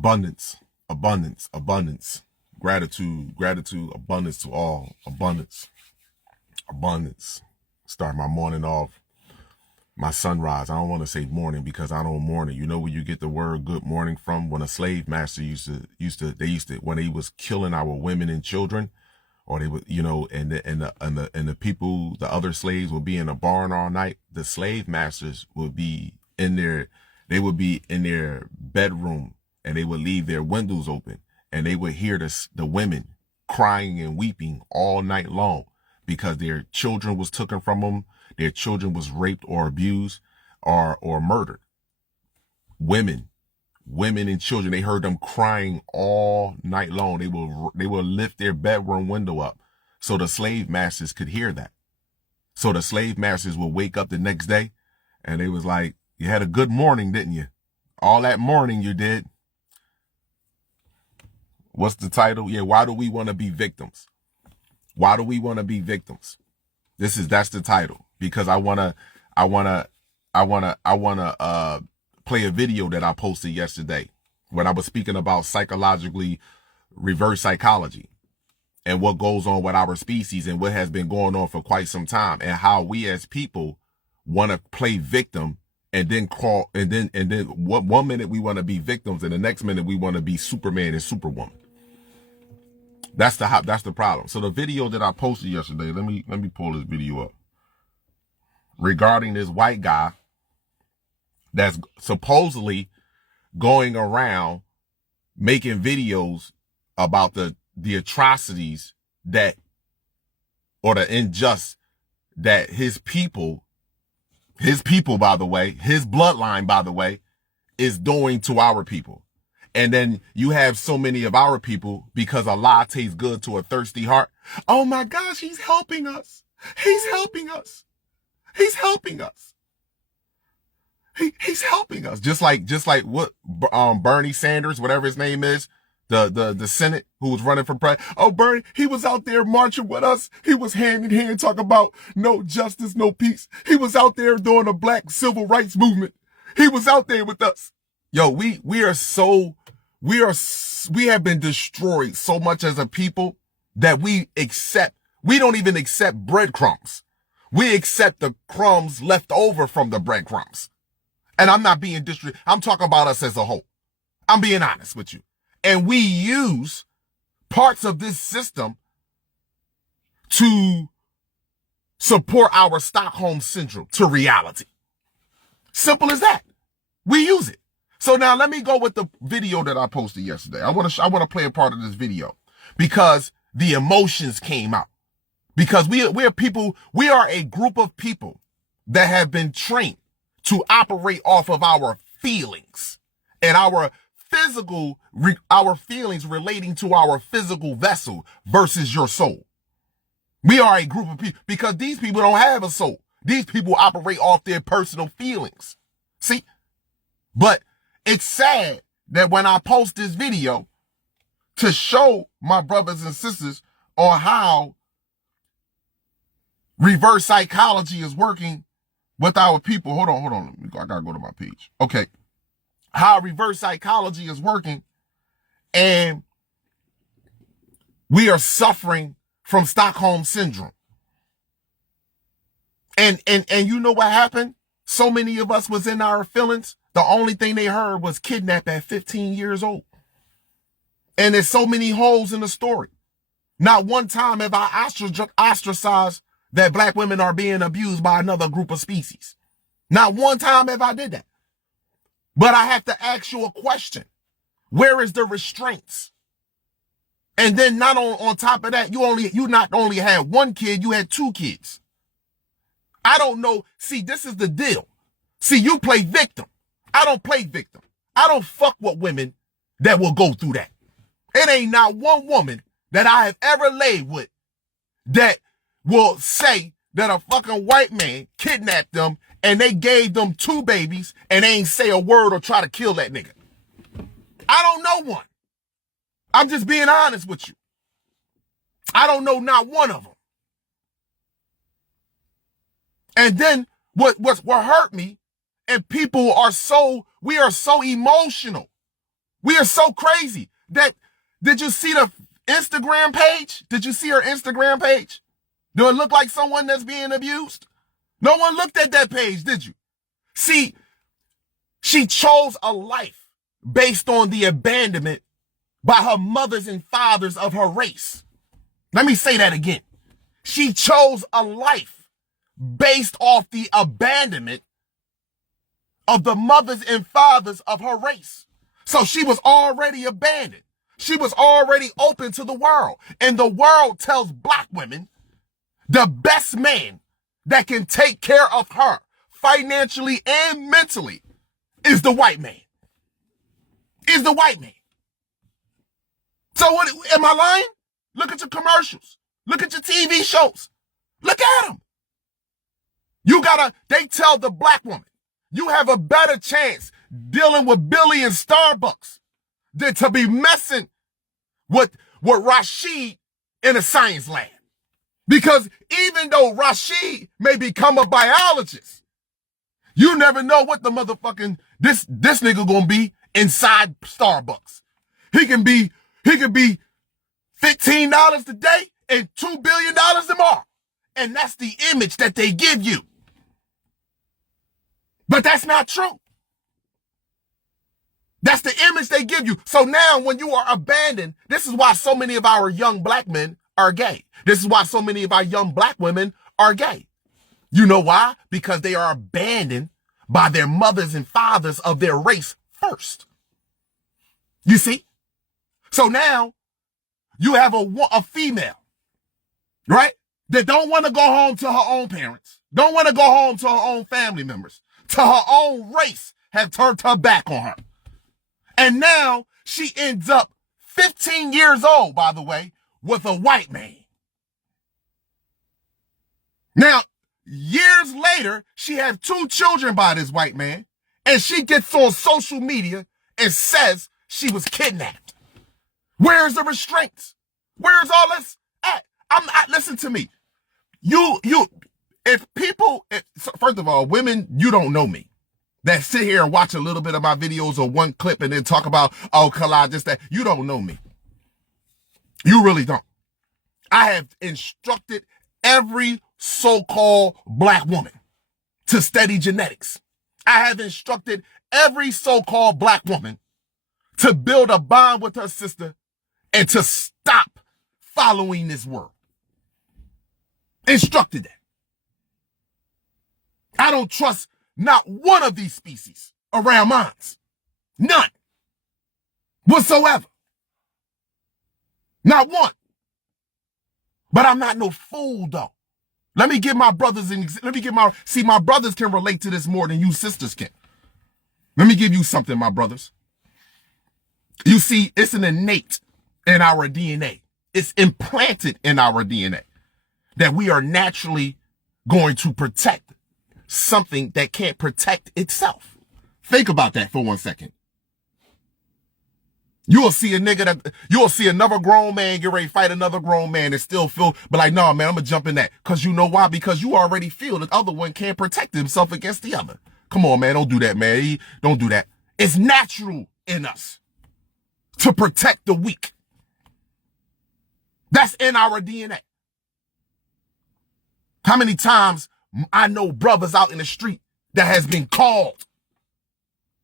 Abundance, abundance, abundance, gratitude, gratitude, abundance to all, abundance, abundance. Start my morning off, my sunrise. I don't want to say morning because I don't morning. You know where you get the word good morning from? When a slave master used to, when he was killing our women and children, or they would, and the people, the other slaves would be in a barn all night. The slave masters would be they would be in their bedroom, and they would leave their windows open, and they would hear the women crying and weeping all night long because their children was taken from them. Their children was raped or abused or murdered. Women and children, they heard them crying all night long. They will lift their bedroom window up so the slave masters could hear that. So the slave masters will wake up the next day and they was like, you had a good morning, didn't you? All that morning you did. What's the title? Yeah, why do we want to be victims? Why do we want to be victims? That's the title, because I wanna play a video that I posted yesterday when I was speaking about psychologically reverse psychology and what goes on with our species and what has been going on for quite some time, and how we as people want to play victim and then what 1 minute we want to be victims and the next minute we want to be Superman and Superwoman. That's the problem. So the video that I posted yesterday, let me pull this video up, regarding this white guy that's supposedly going around making videos about the atrocities or the injustice that his people, by the way, his bloodline, by the way, is doing to our people. And then you have so many of our people, because a lie tastes good to a thirsty heart. Oh my gosh, he's helping us. He's helping us. He's helping us. He's helping us. Just like what Bernie Sanders, whatever his name is, the Senate, who was running for president. Oh, Bernie, he was out there marching with us. He was hand in hand talking about no justice, no peace. He was out there doing a black civil rights movement. He was out there with us. Yo, we have been destroyed so much as a people that we don't even accept breadcrumbs. We accept the crumbs left over from the breadcrumbs. And I'm not being I'm talking about us as a whole. I'm being honest with you. And we use parts of this system to support our Stockholm syndrome to reality. Simple as that. We use it. So now let me go with the video that I posted yesterday. I want to play a part of this video because the emotions came out. Because we are a group of people that have been trained to operate off of our feelings and our feelings relating to our physical vessel versus your soul. We are a group of people because these people don't have a soul. These people operate off their personal feelings. See? But it's sad that when I post this video to show my brothers and sisters on how reverse psychology is working with our people. Hold on. I gotta go to my page. Okay. How reverse psychology is working, and we are suffering from Stockholm syndrome. And you know what happened? So many of us was in our feelings. The only thing they heard was kidnapped at 15 years old. And there's so many holes in the story. Not one time have I ostracized that black women are being abused by another group of species. Not one time have I did that. But I have to ask you a question. Where is the restraints? And then not on top of that, you not only had one kid, you had two kids. I don't know. See, this is the deal. See, you play victim. I don't play victim. I don't fuck with women that will go through that. It ain't not one woman that I have ever laid with that will say that a fucking white man kidnapped them and they gave them two babies and they ain't say a word or try to kill that nigga. I don't know one. I'm just being honest with you. I don't know not one of them. And then what hurt me, and we are so emotional. We are so crazy that, did you see the Instagram page? Did you see her Instagram page? Do it look like someone that's being abused? No one looked at that page, did you? See, she chose a life based on the abandonment by her mothers and fathers of her race. Let me say that again. She chose a life based off the abandonment of the mothers and fathers of her race. So she was already abandoned. She was already open to the world. And the world tells black women the best man that can take care of her financially and mentally is the white man. Is the white man. So what, am I lying? Look at your commercials. Look at your TV shows. Look at them. They tell the black woman, you have a better chance dealing with Billy in Starbucks than to be messing with Rashid in a science lab. Because even though Rashid may become a biologist, you never know what the motherfucking, this nigga gonna be inside Starbucks. He can be $15 today and $2 billion tomorrow. And that's the image that they give you. But that's not true. That's the image they give you. So now when you are abandoned, this is why so many of our young black men are gay. This is why so many of our young black women are gay. You know why? Because they are abandoned by their mothers and fathers of their race first. You see? So now you have a female, right? That don't want to go home to her own parents, don't want to go home to her own family members, to her own race, have turned her back on her. And now she ends up 15 years old, by the way, with a white man. Now, years later, she has 2 children by this white man, and she gets on social media and says she was kidnapped. Where's the restraints? Where's all this at? Listen to me. First of all, women, you don't know me, that sit here and watch a little bit of my videos or one clip and then talk about, oh, Khalid, this, that. You don't know me. You really don't. I have instructed every so-called black woman to study genetics. I have instructed every so-called black woman to build a bond with her sister and to stop following this world. Instructed that. I don't trust not one of these species around mine. None. Whatsoever. Not one. But I'm not no fool, though. Let me give my brothers my brothers can relate to this more than you sisters can. Let me give you something, my brothers. You see, it's an innate in our DNA. It's implanted in our DNA that we are naturally going to protect something that can't protect itself. Think about that for 1 second. You'll see another grown man get ready to fight another grown man and still feel, but like, no, man, I'm gonna jump in that. Cause you know why? Because you already feel the other one can't protect himself against the other. Come on, man, don't do that, man. Don't do that. It's natural in us to protect the weak. That's in our DNA. How many times I know brothers out in the street that has been called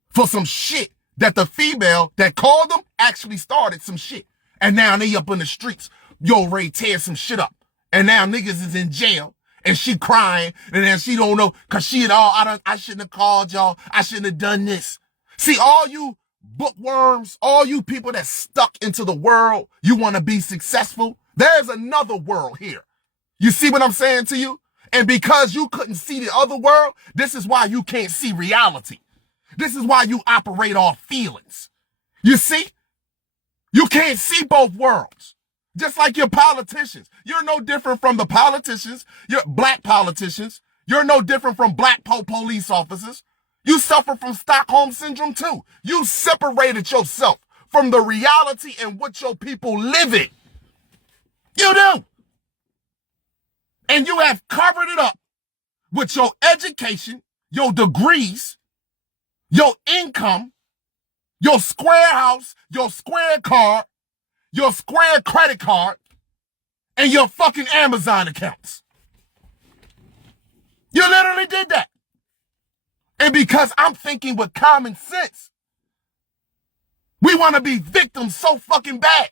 for some shit that the female that called them actually started some shit. And now they up in the streets, ready to tear some shit up. And now niggas is in jail and she crying and then she don't know cause I shouldn't have called y'all. I shouldn't have done this. See, all you bookworms, all you people that stuck into the world, you want to be successful. There's another world here. You see what I'm saying to you? And because you couldn't see the other world, this is why you can't see reality. This is why you operate off feelings. You see? You can't see both worlds. Just like your politicians. You're no different from the politicians. You're black politicians. You're no different from black police officers. You suffer from Stockholm Syndrome too. You separated yourself from the reality and what your people live in. You do. And you have covered it up with your education, your degrees, your income, Your square house, your square car, your square credit card, and your fucking Amazon accounts. You literally did that. And because I'm thinking with common sense, we want to be victims so fucking bad.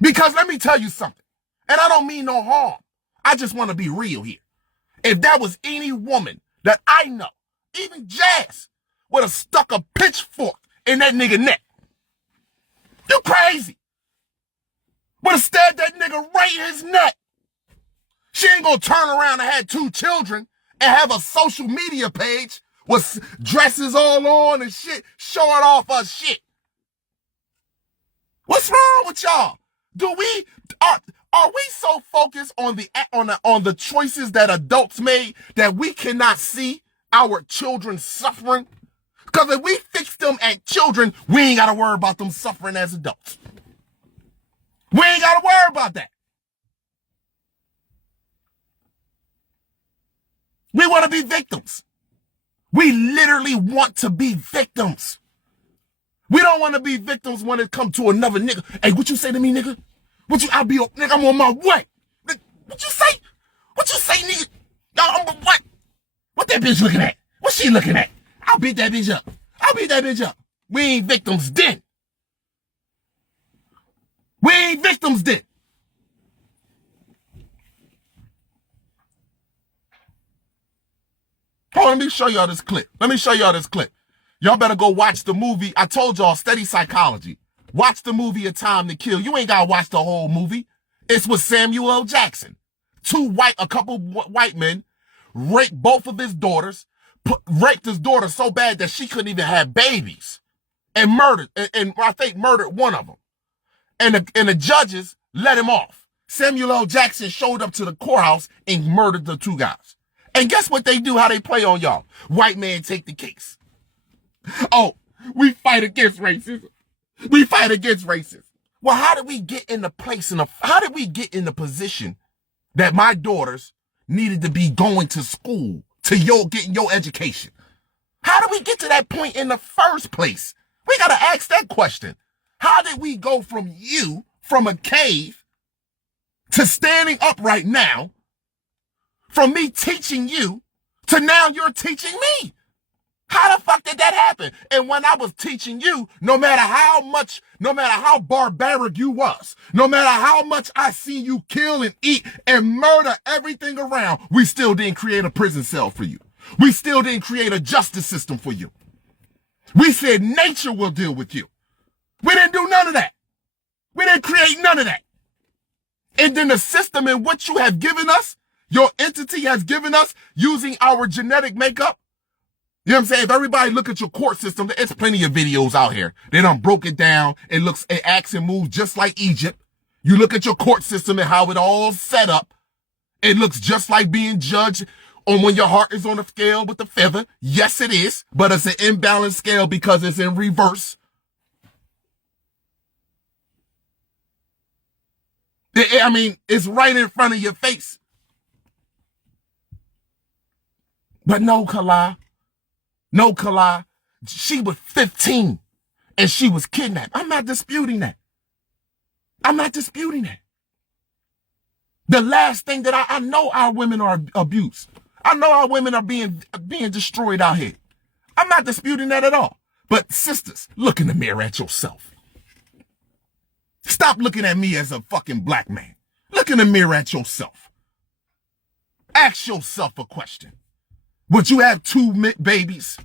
Because let me tell you something, and I don't mean no harm. I just want to be real here. If there was any woman that I know, even Jazz, would have stuck a pitchfork in that nigga neck. You crazy. Would have stabbed that nigga right in his neck. She ain't gonna turn around and have 2 children and have a social media page with dresses all on and shit, showing off her shit. What's wrong with y'all? Are we so focused on the choices that adults made that we cannot see our children suffering? Because if we fix them as children, we ain't got to worry about them suffering as adults. We ain't got to worry about that. We want to be victims. We literally want to be victims. We don't want to be victims when it comes to another nigga. Hey, what you say to me, nigga? Nigga, I'm on my way. What you say? What you say, nigga? What? What that bitch looking at? What she looking at? I'll beat that bitch up. I'll beat that bitch up. We ain't victims then. We ain't victims then. Hold on, let me show y'all this clip. Y'all better go watch the movie. I told y'all, study psychology. Watch the movie A Time to Kill. You ain't got to watch the whole movie. It's with Samuel L. Jackson. A couple white men raped both of his daughters, raped his daughter so bad that she couldn't even have babies, and murdered one of them. And the judges let him off. Samuel L. Jackson showed up to the courthouse and murdered the 2 guys. And guess what they do, how they play on y'all? White man take the case. Oh, we fight against racism. We fight against racism. Well, how did we get in the position that my daughters needed to be going to school to getting your education? How did we get to that point in the first place? We got to ask that question. How did we go from a cave to standing up right now, from me teaching you to now you're teaching me? How the fuck did that happen? And when I was teaching you, no matter how barbaric you was, no matter how much I see you kill and eat and murder everything around, we still didn't create a prison cell for you. We still didn't create a justice system for you. We said nature will deal with you. We didn't do none of that. We didn't create none of that. And then the system in which you have given us, your entity has given us, using our genetic makeup. You know what I'm saying? If everybody look at your court system, there's plenty of videos out here. They done broke it down. It acts and moves just like Egypt. You look at your court system and how it all set up. It looks just like being judged on when your heart is on the scale with the feather. Yes, it is. But it's an imbalanced scale because it's in reverse. It's right in front of your face. But no, Kala. She was 15 and she was kidnapped. I'm not disputing that. The last thing that I know, our women are abused. I know our women are being destroyed out here. I'm not disputing that at all. But sisters, look in the mirror at yourself. Stop looking at me as a fucking black man. Look in the mirror at yourself. Ask yourself a question. Would you have 2 babies?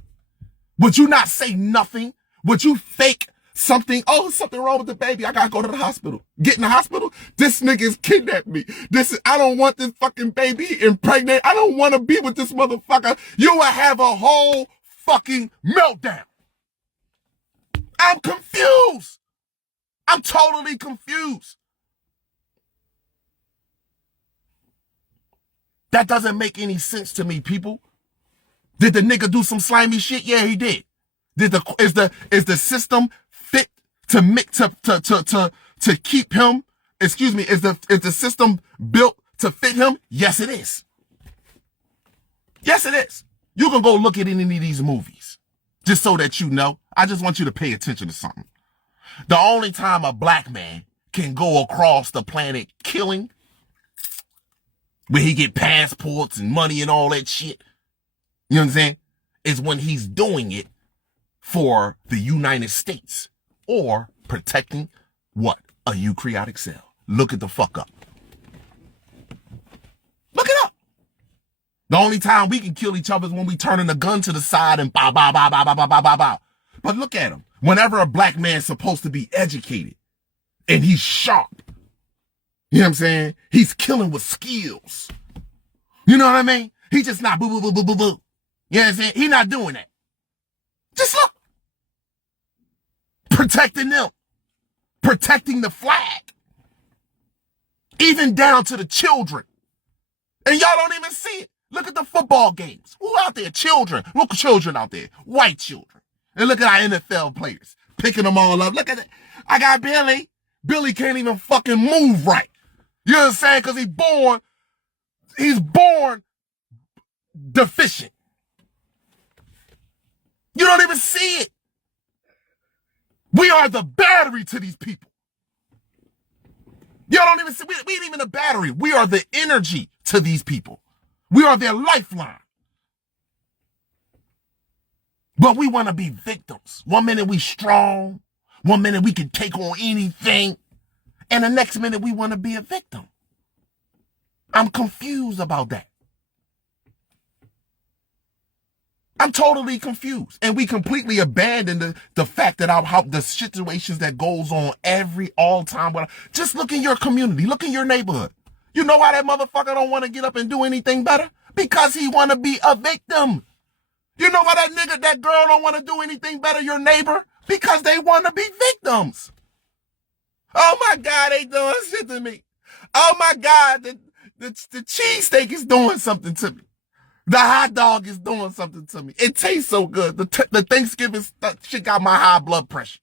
Would you not say nothing? Would you fake something? Oh, something wrong with the baby. I gotta go to the hospital. Get in the hospital? This nigga's kidnapped me. I don't want this fucking baby impregnated. I don't want to be with this motherfucker. You will have a whole fucking meltdown. I'm confused. I'm totally confused. That doesn't make any sense to me, people. Did the nigga do some slimy shit? Yeah, he did. Is the system fit to keep him? Excuse me. Is the system built to fit him? Yes, it is. Yes, it is. You can go look at any of these movies. Just so that you know, I just want you to pay attention to something. The only time a black man can go across the planet killing, where he get passports and money and all that shit, you know what I'm saying, is when he's doing it for the United States or protecting what? A eukaryotic cell. Look it the fuck up. Look it up. The only time we can kill each other is when we turning the gun to the side and bow, bow, bow, bow, bow, bow, bow, bow, bow. But look at him. Whenever a black man's supposed to be educated and he's sharp, you know what I'm saying? He's killing with skills. You know what I mean? He just not boo, boo, boo, boo, boo, boo. You know what I'm saying? He not doing that. Just look. Protecting them. Protecting the flag. Even down to the children. And y'all don't even see it. Look at the football games. Who out there? Children. Look at children out there. White children. And look at our NFL players. Picking them all up. Look at it. I got Billy. Billy can't even fucking move right. You know what I'm saying? Because he's born deficient. You don't even see it. We are the battery to these people. Y'all don't even see, we ain't even a battery. We are the energy to these people. We are their lifeline. But we want to be victims. 1 minute we strong. 1 minute we can take on anything. And the next minute we want to be a victim. I'm confused about that. I'm totally confused. And we completely abandon the fact that how the situations that goes on all time. Just look in your community. Look in your neighborhood. You know why that motherfucker don't want to get up and do anything better? Because he want to be a victim. You know why that girl don't want to do anything better, your neighbor? Because they want to be victims. Oh my God, they doing shit to me. Oh my God, the cheesesteak is doing something to me. The hot dog is doing something to me. It tastes so good. The Thanksgiving shit got my high blood pressure.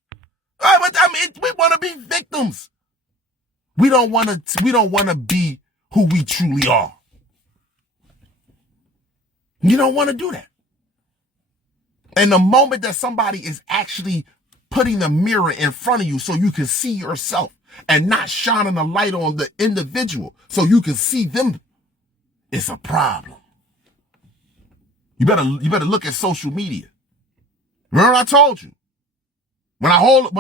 But we want to be victims. We don't want to be who we truly are. You don't want to do that. And the moment that somebody is actually putting the mirror in front of you so you can see yourself and not shining a light on the individual so you can see them, it's a problem. You better look at social media. Remember what I told you? When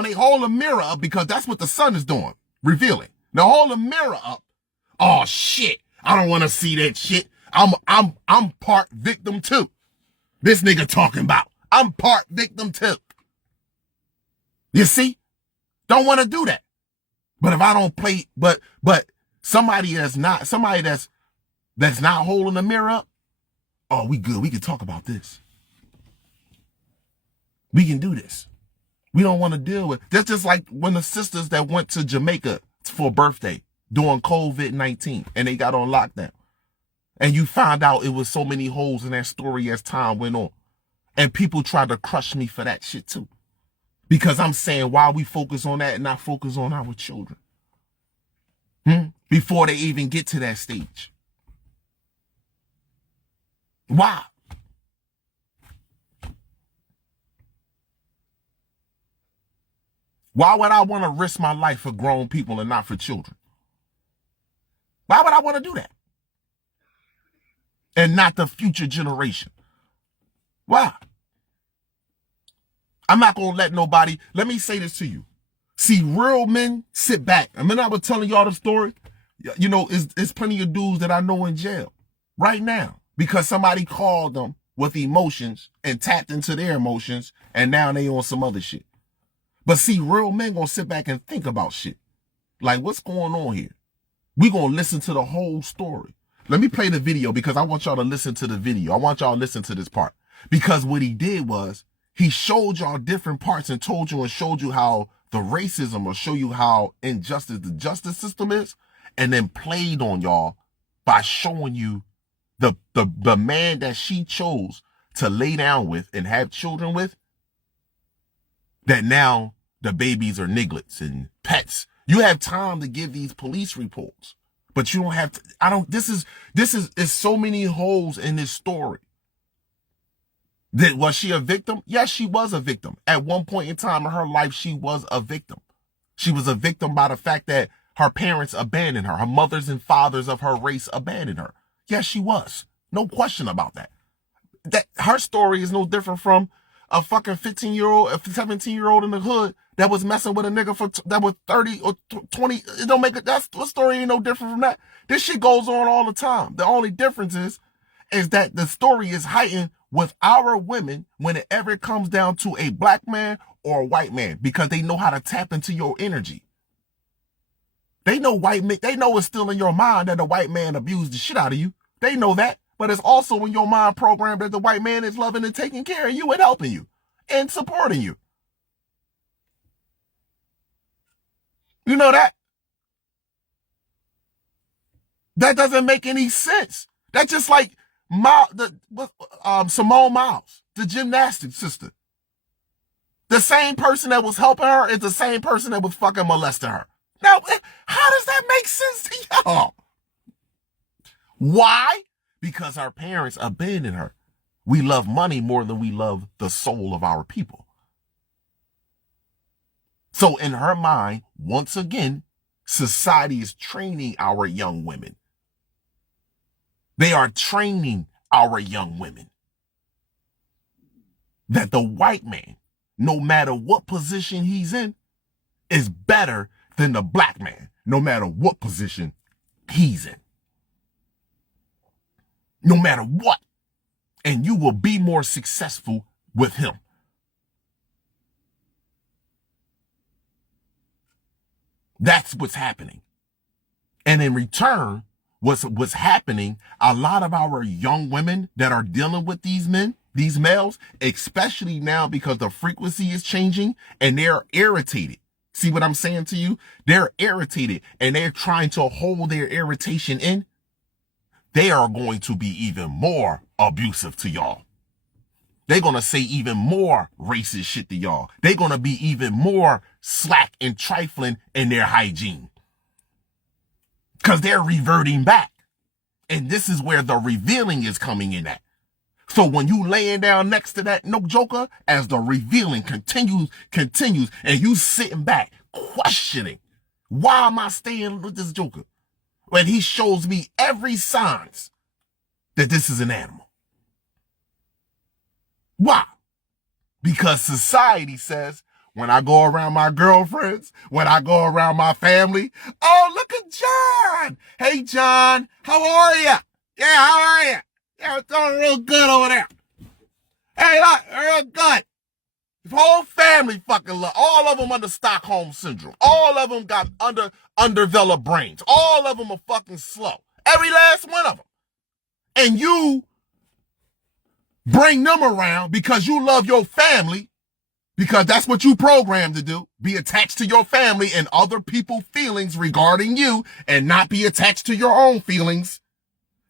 they hold a mirror up, because that's what the sun is doing, revealing. They hold a mirror up. Oh shit. I don't want to see that shit. I'm part victim too. This nigga talking about. I'm part victim too. You see? Don't want to do that. But if I don't play, but somebody that's not holding the mirror up, oh, we good. We can talk about this. We can do this. We don't want to deal with. That's just like when the sisters that went to Jamaica for a birthday during COVID-19 and they got on lockdown. And you found out it was so many holes in that story as time went on. And people tried to crush me for that shit too. Because I'm saying, why we focus on that and not focus on our children? Before they even get to that stage. Why? Why would I want to risk my life for grown people and not for children? Why would I want to do that? And not the future generation. Why? I'm not going to let nobody, let me say this to you. See, real men sit back. I mean, I was telling y'all the story. You know, it's plenty of dudes that I know in jail right now because somebody called them with emotions and tapped into their emotions and now they on some other shit. But see, real men going to sit back and think about shit. Like, what's going on here? We going to listen to the whole story. Let me play the video because I want y'all to listen to the video. I want y'all to listen to this part. Because what he did was he showed y'all different parts and told you and showed you how the racism will show you how injustice the justice system is, and then played on y'all by showing you the man that she chose to lay down with and have children with, that now the babies are nigglets and pets. You have time to give these police reports, but you don't have to. This is so many holes in this story. Was she a victim? Yes, she was a victim. At one point in time in her life, she was a victim. She was a victim by the fact that her parents abandoned her. Her mothers and fathers of her race abandoned her. Yes, she was. No question about that. That her story is no different from a fucking 15-year-old, a 17-year-old in the hood that was messing with a nigga that was 30 or 20. It don't make it. That story ain't no different from that. This shit goes on all the time. The only difference is that the story is heightened with our women when it ever comes down to a black man or a white man, because they know how to tap into your energy. They know they know it's still in your mind that the white man abused the shit out of you. They know that, but it's also in your mind programmed that the white man is loving and taking care of you and helping you and supporting you. You know that? That doesn't make any sense. That's just like Simone Miles, the gymnastics sister. The same person that was helping her is the same person that was fucking molesting her. Now, how does that make sense to y'all? Why? Because our parents abandoned her. We love money more than we love the soul of our people. So in her mind, once again, society is training our young women. They are training our young women that the white man, no matter what position he's in, is better than the black man, no matter what position he's in. No matter what. And you will be more successful with him. That's what's happening. And in return, what's happening, a lot of our young women that are dealing with these men, these males, especially now because the frequency is changing and they're irritated. See what I'm saying to you? They're irritated and they're trying to hold their irritation in. They are going to be even more abusive to y'all. They're going to say even more racist shit to y'all. They're going to be even more slack and trifling in their hygiene. Because they're reverting back. And this is where the revealing is coming in at. So when you laying down next to that no joker, as the revealing continues, and you sitting back questioning, why am I staying with this joker? When he shows me every signs that this is an animal. Why? Because society says, when I go around my girlfriends, when I go around my family, oh, look at John. Hey, John, how are you? Yeah, how are you? Yeah, it's doing real good over there. Hey, look, real good. The whole family fucking love. All of them under Stockholm Syndrome. All of them got underdeveloped brains. All of them are fucking slow. Every last one of them. And you bring them around because you love your family, because that's what you programmed to do. Be attached to your family and other people's feelings regarding you and not be attached to your own feelings.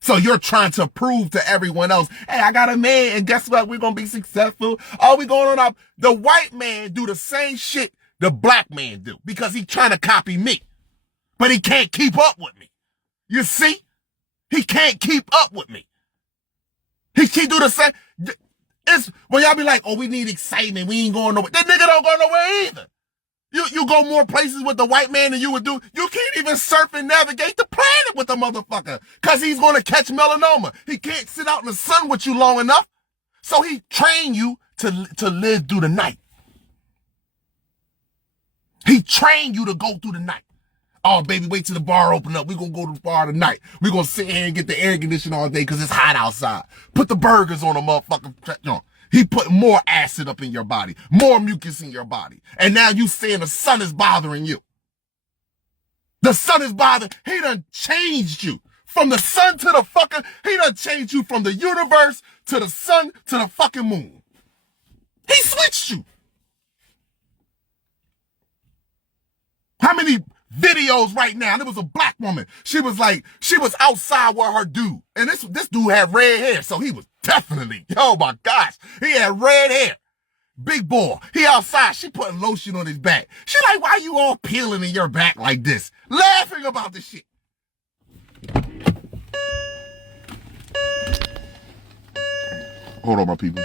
So you're trying to prove to everyone else, hey, I got a man, and guess what? We're going to be successful. Oh, we going on up. The white man do the same shit the black man do because he's trying to copy me. But he can't keep up with me. You see? He can't keep up with me. He do the same. It's when y'all be like, oh, we need excitement. We ain't going nowhere. That nigga don't go nowhere either. You go more places with the white man than you would do. You can't even surf and navigate the planet with the motherfucker because he's going to catch melanoma. He can't sit out in the sun with you long enough. So he train you to live through the night. He trained you to go through the night. Oh, baby, wait till the bar open up. We're going to go to the bar tonight. We're going to sit here and get the air conditioning all day because it's hot outside. Put the burgers on a motherfucking... No. He put more acid up in your body, more mucus in your body. And now you saying the sun is bothering you. The sun is bothering... He done changed you. From the sun to the fucking... He done changed you from the universe to the sun to the fucking moon. He switched you. How many videos right now? There was a black woman. She was outside with her dude. And this dude had red hair, so he was definitely, oh my gosh, he had red hair. Big boy. He outside. She putting lotion on his back. She like, why you all peeling in your back like this? Laughing about the shit. Hold on, my people.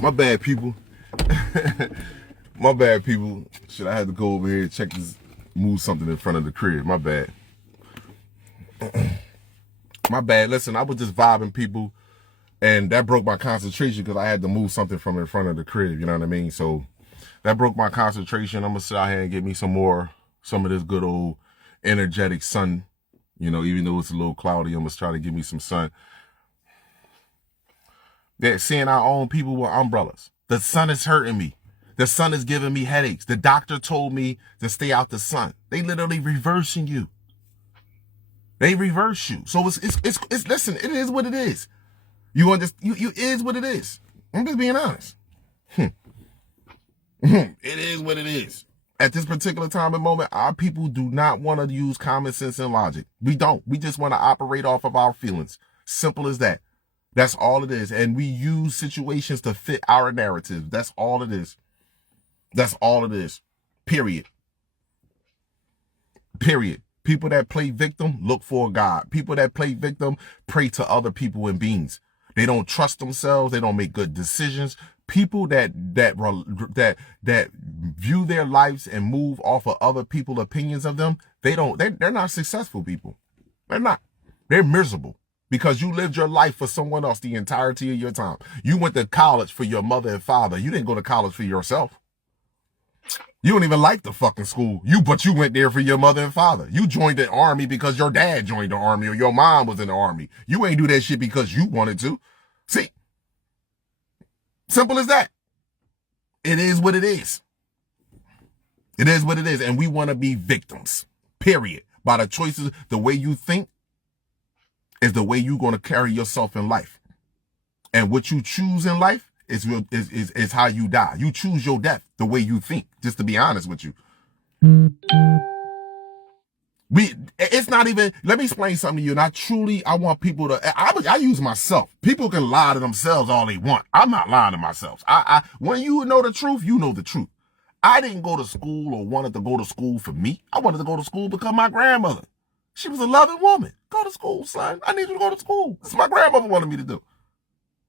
My bad, people. My bad, people. Shit, I had to go over here and check this, move something in front of the crib. My bad. My bad. Listen, I was just vibing, people, and that broke my concentration because I had to move something from in front of the crib. You know what I mean? So that broke my concentration. I'm gonna sit out here and get me some of this good old energetic sun. You know, even though it's a little cloudy, I'm gonna try to give me some sun. That seeing our own people with umbrellas. The sun is hurting me. The sun is giving me headaches. The doctor told me to stay out the sun. They literally reversing you. They reverse you. So it's listen, it is what it is. You understand? You is what it is. I'm just being honest. It is what it is. At this particular time and moment, our people do not want to use common sense and logic. We don't. We just want to operate off of our feelings. Simple as that. That's all it is. And we use situations to fit our narrative. That's all it is. That's all it is. Period. Period. People that play victim look for God. People that play victim pray to other people and beings. They don't trust themselves. They don't make good decisions. People that view their lives and move off of other people's opinions of them, they're not successful people. They're not. They're miserable. Because you lived your life for someone else the entirety of your time. You went to college for your mother and father. You didn't go to college for yourself. You don't even like the fucking school. But you went there for your mother and father. You joined the army because your dad joined the army or your mom was in the army. You ain't do that shit because you wanted to. See? Simple as that. It is what it is. It is what it is. And we want to be victims. Period. By the choices, the way you think, is the way you're going to carry yourself in life. And what you choose in life is how you die. You choose your death the way you think, just to be honest with you. It's not even, let me explain something to you. And I want people to, I use myself. People can lie to themselves all they want. I'm not lying to myself. When you know the truth, you know the truth. I didn't go to school or wanted to go to school for me. I wanted to go to school because my grandmother. She was a loving woman. Go to school, son. I need you to go to school. This is my grandmother wanted me to do.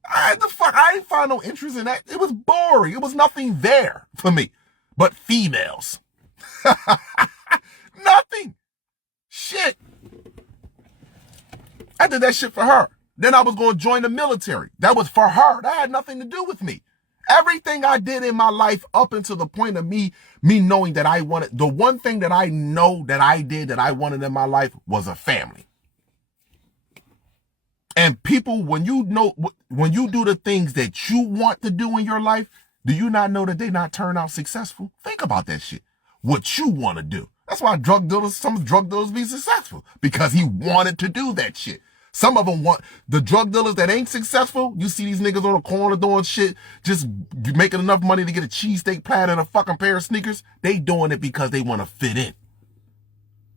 I didn't find no interest in that. It was boring. It was nothing there for me. But females. Nothing. Shit. I did that shit for her. Then I was going to join the military. That was for her. That had nothing to do with me. Everything I did in my life up until the point of me knowing that I wanted, the one thing that I know that I did that I wanted in my life was a family. And people, when you do the things that you want to do in your life, do you not know that they not turn out successful? Think about that shit. What you want to do. That's why some drug dealers be successful, because he wanted to do that shit. Some of them want, the drug dealers that ain't successful, you see these niggas on the corner doing shit, just making enough money to get a cheesesteak platter and a fucking pair of sneakers. They doing it because they want to fit in.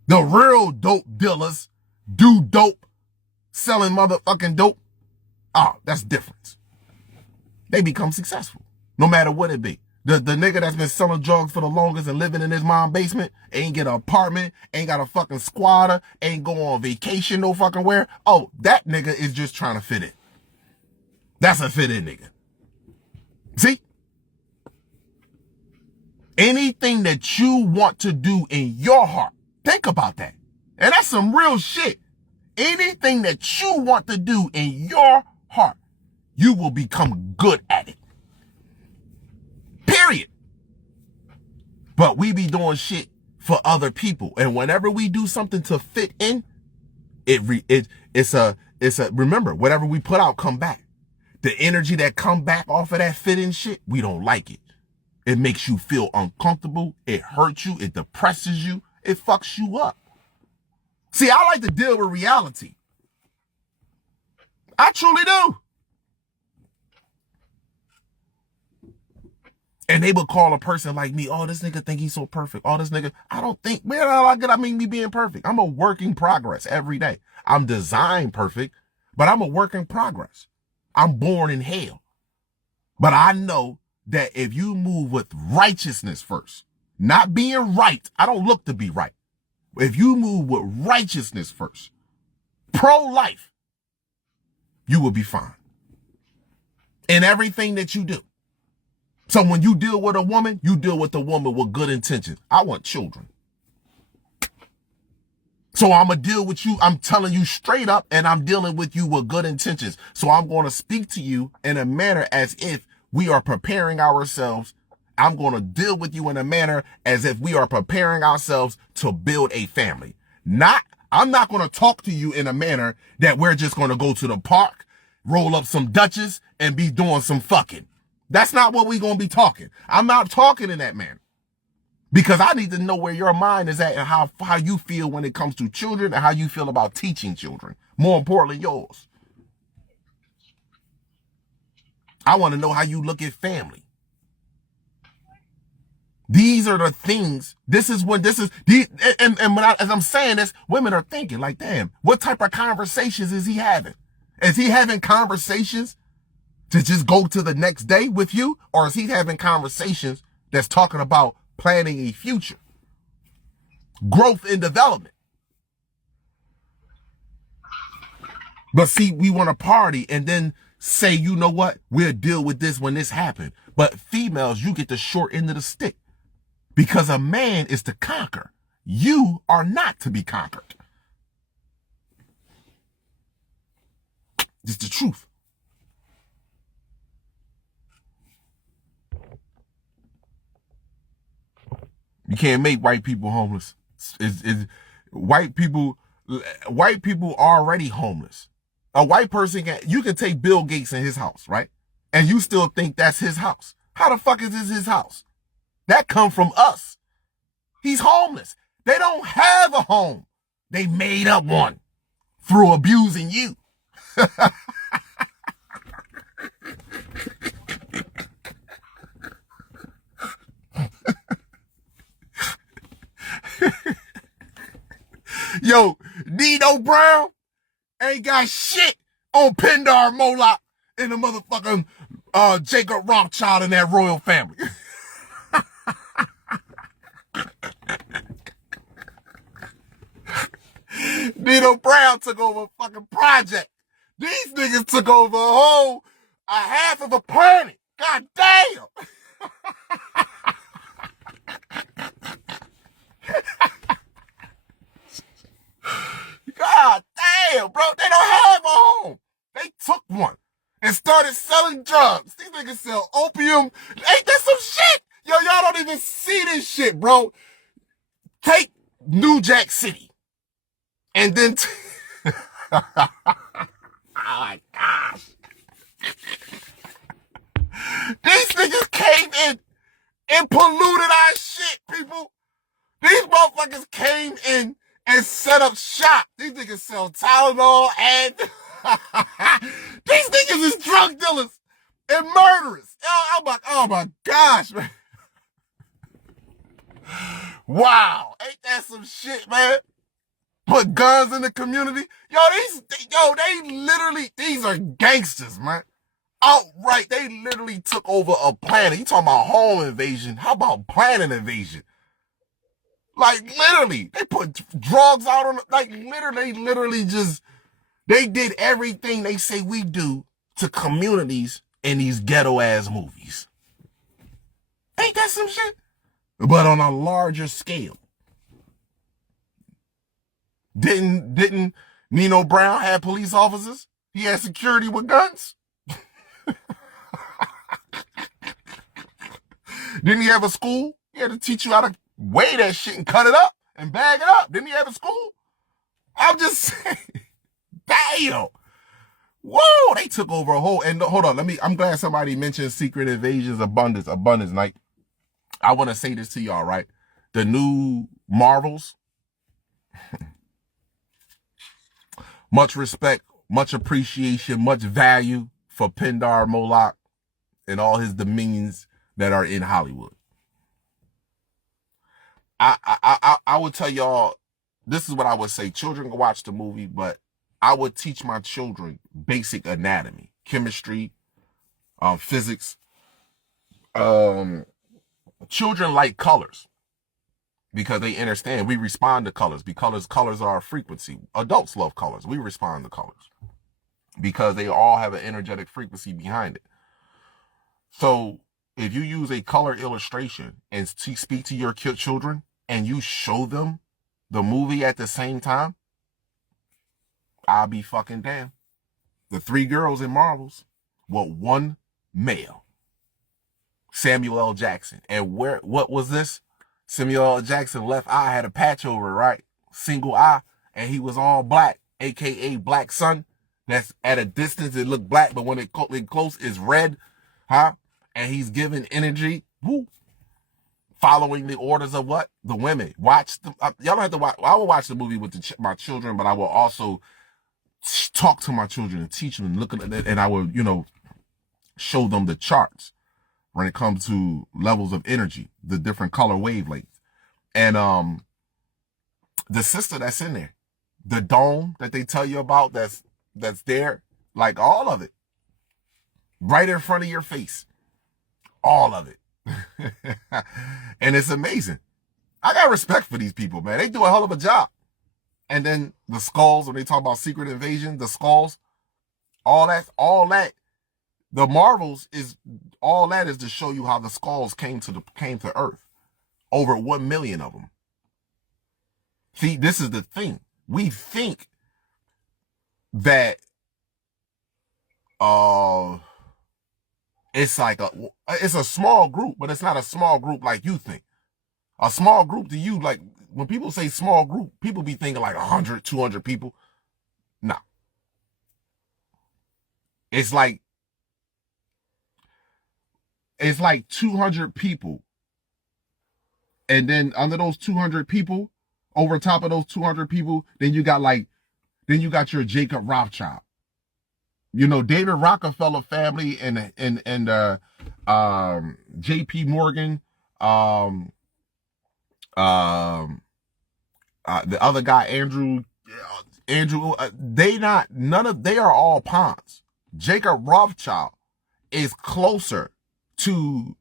The real dope dealers do dope, selling motherfucking dope. Oh, that's different. They become successful, no matter what it be. The nigga that's been selling drugs for the longest and living in his mom's basement, ain't get an apartment, ain't got a fucking squatter, ain't go on vacation no fucking where. Oh, that nigga is just trying to fit in. That's a fit in nigga. See? Anything that you want to do in your heart, think about that. And that's some real shit. Anything that you want to do in your heart, you will become good at it. Period. But we be doing shit for other people. And whenever we do something to fit in, remember, whatever we put out come back. The energy that come back off of that fit in shit, we don't like it. It makes you feel uncomfortable. It hurts you. It depresses you. It fucks you up. See, I like to deal with reality. I truly do. And they would call a person like me, oh, this nigga think he's so perfect. Oh, this nigga, I don't think, man, I mean me being perfect. I'm a work in progress every day. I'm designed perfect, but I'm a work in progress. I'm born in hell. But I know that if you move with righteousness first, not being right, I don't look to be right. If you move with righteousness first, pro-life, you will be fine in everything that you do. So when you deal with a woman, you deal with a woman with good intentions. I want children. So I'm going to deal with you. I'm telling you straight up, and I'm dealing with you with good intentions. So I'm going to speak to you in a manner as if we are preparing ourselves. I'm going to deal with you in a manner as if we are preparing ourselves to build a family. I'm not going to talk to you in a manner that we're just going to go to the park, roll up some Dutches, and be doing some fucking. That's not what we're going to be talking. I'm not talking in that manner. Because I need to know where your mind is at and how you feel when it comes to children and how you feel about teaching children. More importantly, yours. I want to know how you look at family. These are the things. As I'm saying this, women are thinking like, damn, what type of conversations is he having? Is he having conversations to just go to the next day with you? Or is he having conversations that's talking about planning a future? Growth and development. But see, we want to party and then say, you know what? We'll deal with this when this happened. But females, you get the short end of the stick. Because a man is to conquer. You are not to be conquered. It's the truth. You can't make white people homeless. White people are already homeless. A white person you can take Bill Gates in his house, right? And you still think that's his house. How the fuck is this his house? That come from us. He's homeless. They don't have a home. They made up one through abusing you. Yo, Nino Brown ain't got shit on Pindar Moloch and the motherfucking Jacob Rothschild and that royal family. Nino Brown took over a fucking project. These niggas took over a half of a planet. God damn. God damn, bro. They don't have a home. They took one and started selling drugs. These niggas sell opium. Ain't that some shit? Yo, y'all don't even see this shit, bro. Take New Jack City. And then... oh my gosh. These niggas came in and polluted our shit, people. These motherfuckers came in and set up shop. These niggas sell Tylenol and... these niggas is drug dealers and murderers. Oh my gosh, man. Wow. Ain't that some shit, man? Put guns in the community. These are gangsters, man. Outright, they literally took over a planet. You talking about home invasion. How about planet invasion? Like, literally, they put drugs out on, like, literally just, they did everything they say we do to communities in these ghetto-ass movies. Ain't that some shit? but on a larger scale. Didn't Nino Brown have police officers? He had security with guns. Didn't he have a school? He had to teach you how to weigh that shit and cut it up and bag it up. Didn't he have a school? I'm just saying. Damn. Whoa, they took over a whole, and hold on, I'm glad somebody mentioned Secret Invasions, abundance. Like, I want to say this to y'all, right? The new Marvels, much respect, much appreciation, much value for Pindar Moloch and all his dominions that are in Hollywood. I would tell y'all, this is what I would say. Children can watch the movie, but I would teach my children basic anatomy, chemistry, physics. Children like colors because they understand we respond to colors because colors are a frequency. Adults love colors. We respond to colors because they all have an energetic frequency behind it. So if you use a color illustration and speak to your children and you show them the movie at the same time, I'll be fucking damned. The 3 girls in Marvels were 1 male. Samuel L. Jackson. And what was this? Samuel L. Jackson left eye had a patch over it, right? Single eye. And he was all black, aka Black Sun. That's at a distance, it looked black, but when it close, it's red. Huh? And he's giving energy. Woo. Following the orders of what? The women. Watch the, y'all don't have to watch. I will watch the movie with my children, but I will also talk to my children and teach them and look at it, and I will, show them the charts when it comes to levels of energy, the different color wavelengths. And the sister that's in there, the dome that they tell you about that's there, like all of it, right in front of your face. All of it. And it's amazing. I got respect for these people, man. They do a hell of a job. And then the skulls, when they talk about Secret Invasion, the skulls, all that, the Marvels is all that is to show you how the skulls came to Earth. Over 1 million of them. See, this is the thing. We think that it's like it's a small group, but it's not a small group like you think. A small group to you, like when people say small group, people be thinking like 100, 200 people. No. It's like 200 people. And then under those 200 people, over top of those 200 people, then you got your Jacob Rothschild. David Rockefeller family and J.P. Morgan, the other guy, Andrew, they are all pawns. Jacob Rothschild is closer to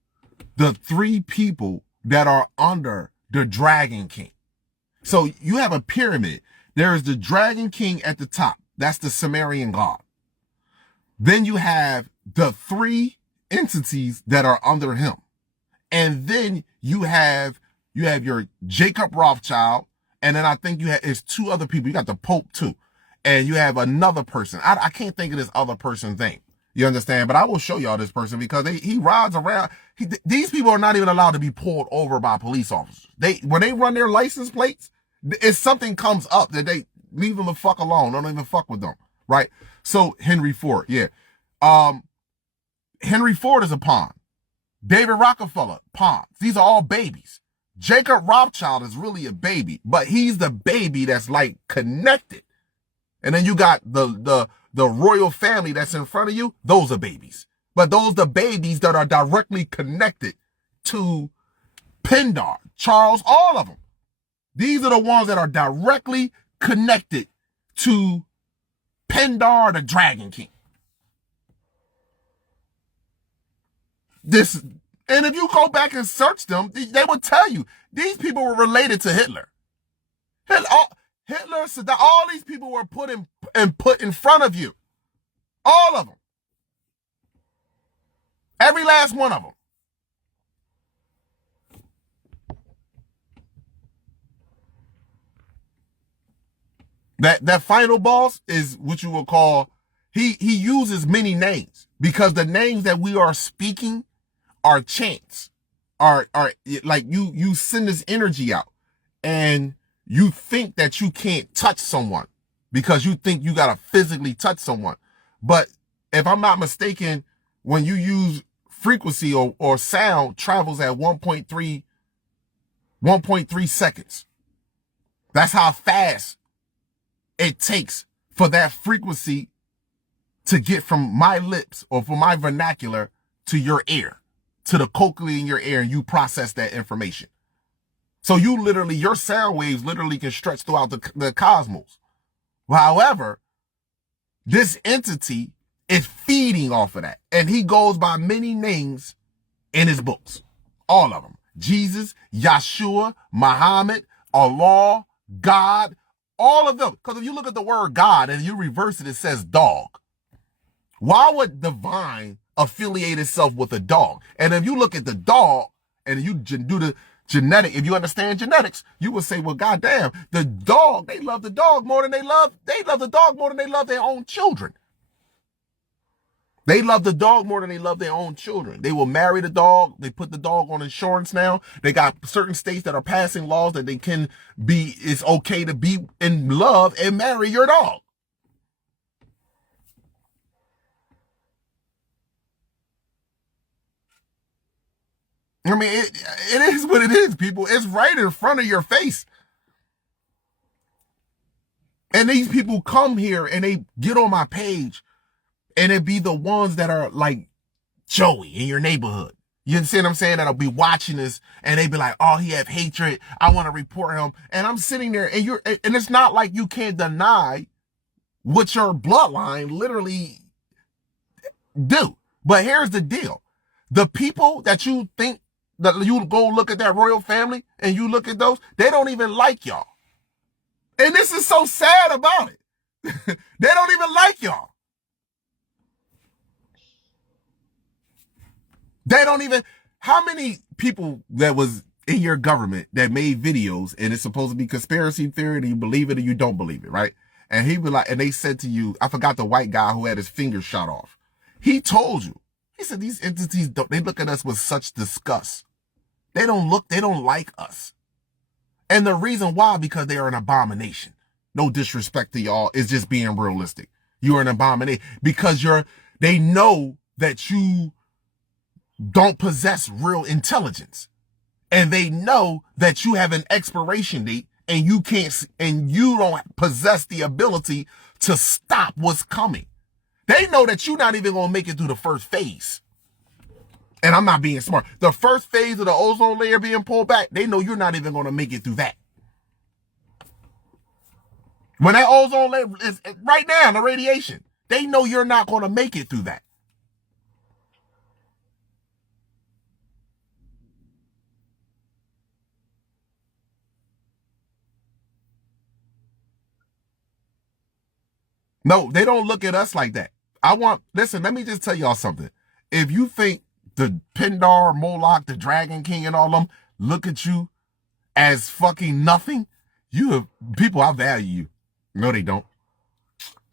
the 3 people that are under the Dragon King. So you have a pyramid. There is the Dragon King at the top. That's the Sumerian god. Then you have the 3 entities that are under him. And then you have your Jacob Rothschild. And then I think it's 2 other people. You got the Pope too. And you have another person. I can't think of this other person thing. You understand? But I will show y'all this person because he rides around. These people are not even allowed to be pulled over by police officers. When they run their license plates, if something comes up that they leave them the fuck alone. Don't even fuck with them. Right? So Henry Ford, yeah. Henry Ford is a pawn. David Rockefeller, pawns. These are all babies. Jacob Rothschild is really a baby, but he's the baby that's like connected. And then you got the royal family that's in front of you. Those are babies. But those are the babies that are directly connected to Pindar, Charles, all of them. These are the ones that are directly connected to Pindar, the Dragon King. And if you go back and search them, they would tell you these people were related to Hitler. Hitler, Saddam, all these people were put in front of you. All of them. Every last one of them. That final boss is what you will call, he uses many names because the names that we are speaking are chants, are like you send this energy out and you think that you can't touch someone because you think you gotta physically touch someone. But if I'm not mistaken, when you use frequency or sound travels at 1.3 seconds. That's how fast it takes for that frequency to get from my lips or from my vernacular to your ear, to the cochlea in your ear, and you process that information. So you literally, your sound waves literally can stretch throughout the cosmos. However, this entity is feeding off of that. And he goes by many names in his books. All of them. Jesus, Yeshua, Muhammad, Allah, God, all of them. Because if you look at the word God and you reverse it, it says dog. Why would divine affiliate itself with a dog? And if you look at the dog and you do the genetic, if you understand genetics, you would say, well, goddamn, the dog, they love the dog more than they love the dog more than they love their own children. They love the dog more than they love their own children. They will marry the dog. They put the dog on insurance now. They got certain states that are passing laws that they can be, it's okay to be in love and marry your dog. I mean, it is what it is, people. It's right in front of your face. And these people come here and they get on my page and it be the ones that are like Joey in your neighborhood. You understand what I'm saying? That'll be watching this and they be like, oh, he have hatred. I want to report him. And I'm sitting there and it's not like you can't deny what your bloodline literally do. But here's the deal. The people that you think that you go look at that royal family and you look at those, they don't even like y'all. And this is so sad about it. They don't even like y'all. They don't even, how many people that was in your government that made videos and it's supposed to be conspiracy theory and you believe it or you don't believe it, right? And he was like, and they said to you, I forgot the white guy who had his finger shot off. He told you, he said, these entities, they look at us with such disgust. They don't like us. And the reason why, because they are an abomination. No disrespect to y'all, it's just being realistic. You're an abomination because they know that you don't possess real intelligence. And they know that you have an expiration date and you don't possess the ability to stop what's coming. They know that you're not even going to make it through the first phase. And I'm not being smart. The first phase of the ozone layer being pulled back, they know you're not even going to make it through that. When that ozone layer is right now, the radiation, they know you're not going to make it through that. No, they don't look at us like that. Listen, let me just tell y'all something. If you think the Pindar, Moloch, the Dragon King and all them look at you as fucking nothing, people, I value you. No, they don't.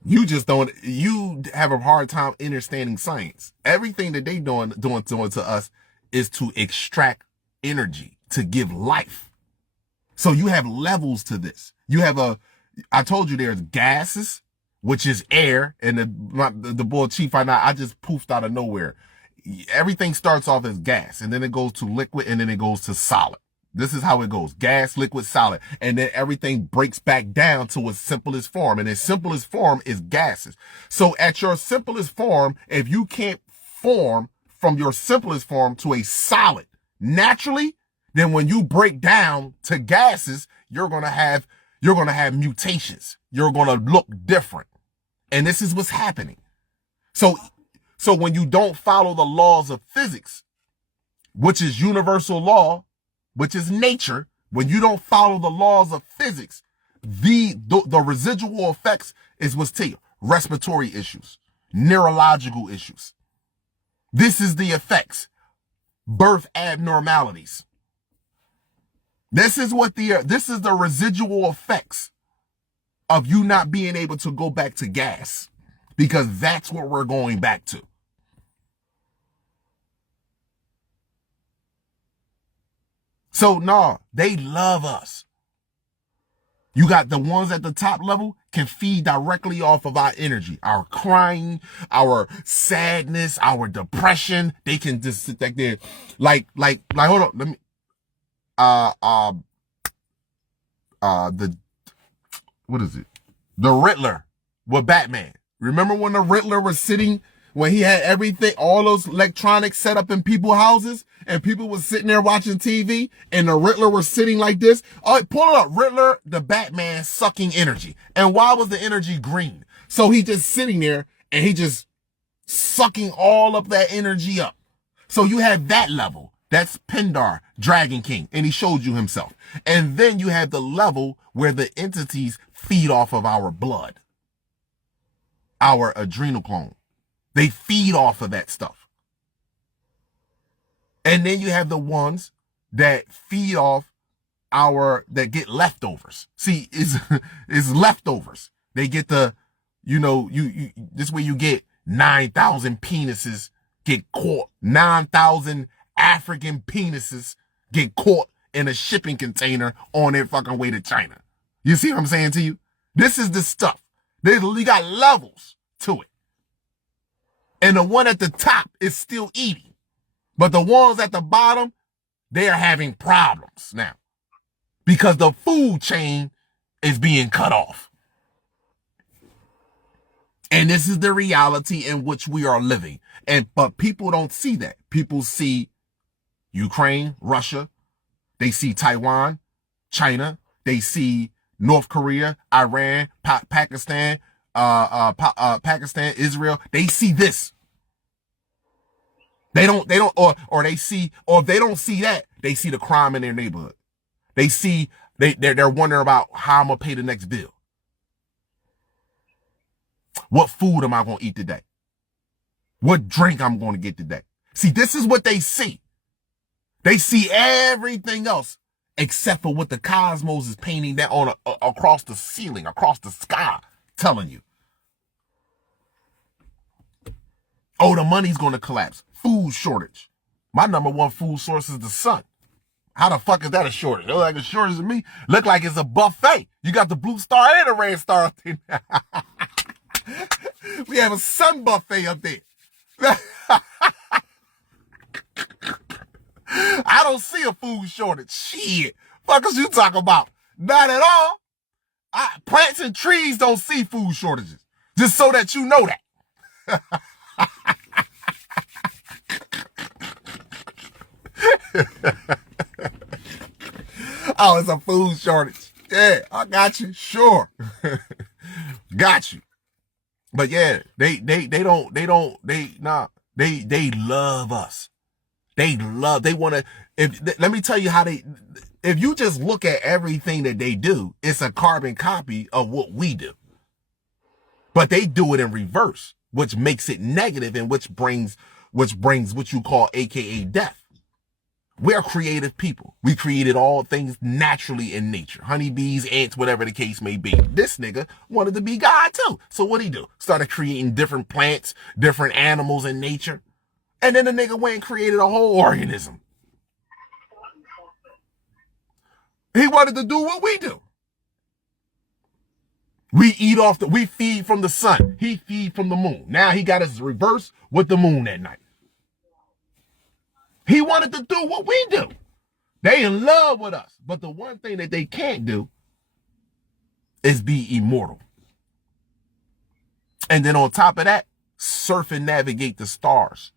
You just don't, you have a hard time understanding science. Everything that they doing to us is to extract energy, to give life. So you have levels to this. I told you there's gases, which is air, and the boy chief I just poofed out of nowhere. Everything starts off as gas, and then it goes to liquid, and then it goes to solid. This is how it goes. Gas, liquid, solid. And then everything breaks back down to its simplest form. And its simplest form is gases. So at your simplest form, if you can't form from your simplest form to a solid naturally, then when you break down to gases, you're going to have mutations. You're going to look different. And this is what's happening. So when you don't follow the laws of physics, which is universal law, which is nature, when you don't follow the laws of physics, the residual effects is what's taken. Respiratory issues, neurological issues. This is the effects. Birth abnormalities. This is the residual effects of you not being able to go back to gas, because that's what we're going back to. So no, they love us. You got the ones at the top level can feed directly off of our energy, our crying, our sadness, our depression. They can just sit back there, like, hold on, let me, the, what is it? The Riddler with Batman. Remember when the Riddler was sitting, when he had everything, all those electronics set up in people's houses, and people was sitting there watching TV, and the Riddler was sitting like this? Oh, pull it up. Riddler, the Batman sucking energy. And why was the energy green? So he just sitting there, and he just sucking all of that energy up. So you have that level. That's Pindar, Dragon King, and he showed you himself. And then you have the level where the entities feed off of our blood, our adrenal clone. They feed off of that stuff. And then you have the ones that feed off that get leftovers. See, it's leftovers. They get the, this way you get 9,000 penises get caught. 9,000 African penises get caught in a shipping container on their fucking way to China. You see what I'm saying to you? This is the stuff. They got levels to it. And the one at the top is still eating. But the ones at the bottom, they are having problems now. Because the food chain is being cut off. And this is the reality in which we are living. But people don't see that. People see Ukraine, Russia. They see Taiwan, China. They see North Korea, Iran, Pakistan, Pakistan, Israel. They see this. They don't, or they see, or if they don't see that, they see the crime in their neighborhood. They see, they're wondering about how I'm gonna pay the next bill. What food am I gonna eat today? What drink I'm gonna get today? See, this is what they see. They see everything else except for what the cosmos is painting that on across the ceiling, across the sky, telling you. Oh, the money's going to collapse. Food shortage. My number one food source is the sun. How the fuck is that a shortage? Look like a shortage to me. Look like it's a buffet. You got the blue star and the red star up there. We have a sun buffet up there. I don't see a food shortage. Shit. Fuck is you talking about? Not at all. Plants and trees don't see food shortages. Just so that you know that. Oh, it's a food shortage. Yeah, I got you. Sure. Got you. But yeah, they love us. They want to, let me tell you how if you just look at everything that they do, it's a carbon copy of what we do. But they do it in reverse, which makes it negative and which brings what you call AKA death. We're creative people. We created all things naturally in nature. Honeybees, ants, whatever the case may be. This nigga wanted to be God too. So what'd he do? Started creating different plants, different animals in nature. And then the nigga went and created a whole organism. He wanted to do what we do. We feed from the sun. He feed from the moon. Now he got his reverse with the moon at night. He wanted to do what we do. They in love with us. But the one thing that they can't do is be immortal. And then on top of that, surf and navigate the stars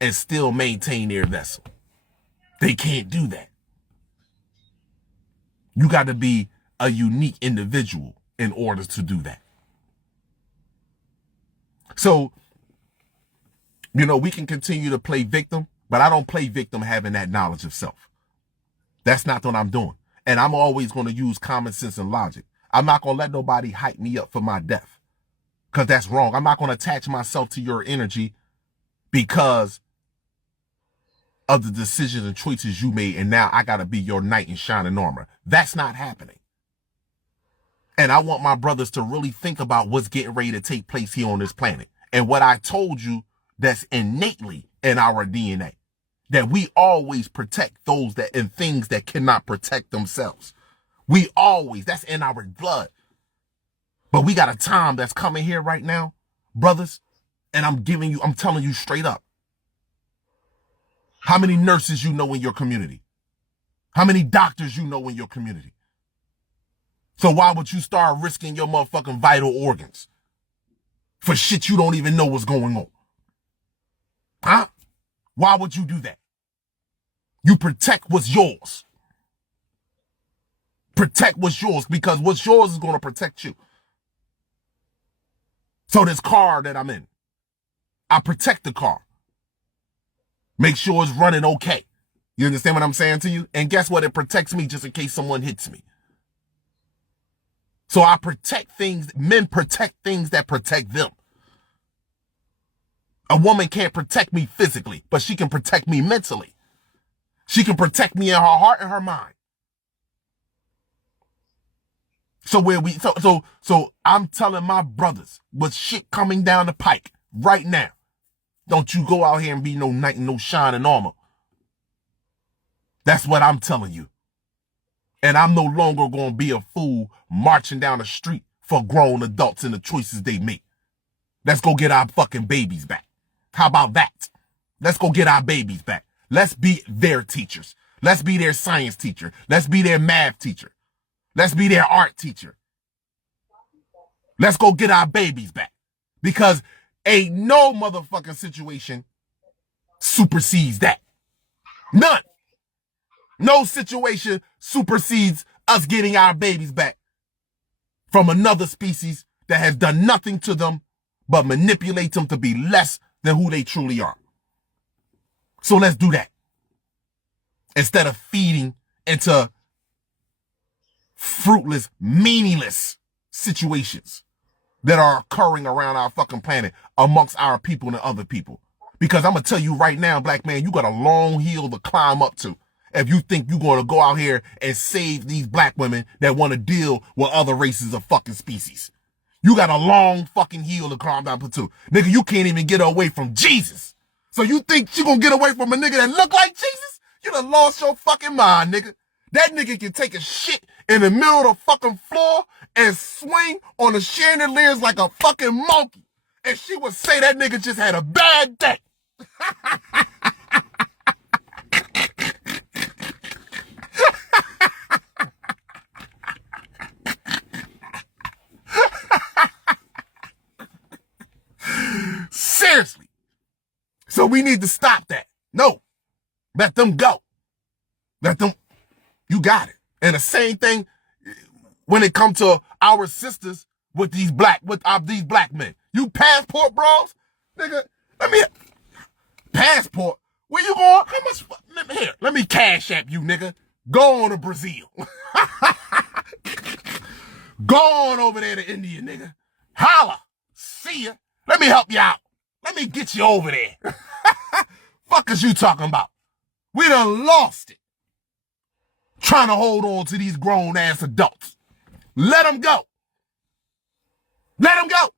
and still maintain their vessel. They can't do that. You got to be a unique individual in order to do that. So, we can continue to play victim, but I don't play victim having that knowledge of self. That's not what I'm doing. And I'm always going to use common sense and logic. I'm not going to let nobody hype me up for my death, because that's wrong. I'm not going to attach myself to your energy because of the decisions and choices you made, and now I got to be your knight in shining armor. That's not happening. And I want my brothers to really think about what's getting ready to take place here on this planet. And what I told you, that's innately in our DNA. That we always protect those that and things that cannot protect themselves. We always, that's in our blood. But we got a time that's coming here right now, brothers, and I'm telling you straight up. How many nurses you know in your community? How many doctors you know in your community? So why would you start risking your motherfucking vital organs for shit you don't even know what's going on? Huh? Why would you do that? You protect what's yours. Protect what's yours, because what's yours is going to protect you. So this car that I'm in, I protect the car. Make sure it's running okay. You understand what I'm saying to you? And guess what? It protects me just in case someone hits me. So I protect things. Men protect things that protect them. A woman can't protect me physically, but she can protect me mentally. She can protect me in her heart and her mind. So I'm telling my brothers, with shit coming down the pike right now, don't you go out here and be no knight in no shining armor. That's what I'm telling you. And I'm no longer going to be a fool marching down the street for grown adults and the choices they make. Let's go get our fucking babies back. How about that? Let's go get our babies back. Let's be their teachers. Let's be their science teacher. Let's be their math teacher. Let's be their art teacher. Let's go get our babies back. Because ain't no motherfucking situation supersedes that. None. No situation supersedes us getting our babies back from another species that has done nothing to them but manipulate them to be less than who they truly are. So let's do that. Instead of feeding into fruitless, meaningless situations that are occurring around our fucking planet amongst our people and other people. Because I'm going to tell you right now, black man, you got a long hill to climb up to if you think you're going to go out here and save these black women that want to deal with other races of fucking species. You got a long fucking hill to climb down to. Nigga, you can't even get away from Jesus. So you think you gonna get away from a nigga that look like Jesus? You done lost your fucking mind, nigga. That nigga can take a shit in the middle of the fucking floor and swing on the chandeliers like a fucking monkey. And she would say that nigga just had a bad day. Seriously. So we need to stop that. No. Let them go. Let them. You got it. And the same thing when it comes to our sisters with these black men. You passport bros? Nigga, passport? Where you going? How much? Here, let me cash app you, nigga. Go on to Brazil. Go on over there to India, nigga. Holla. See ya. Let me help you out. Let me get you over there. Fuck is you talking about? We done lost it. Trying to hold on to these grown-ass adults. Let them go. Let them go.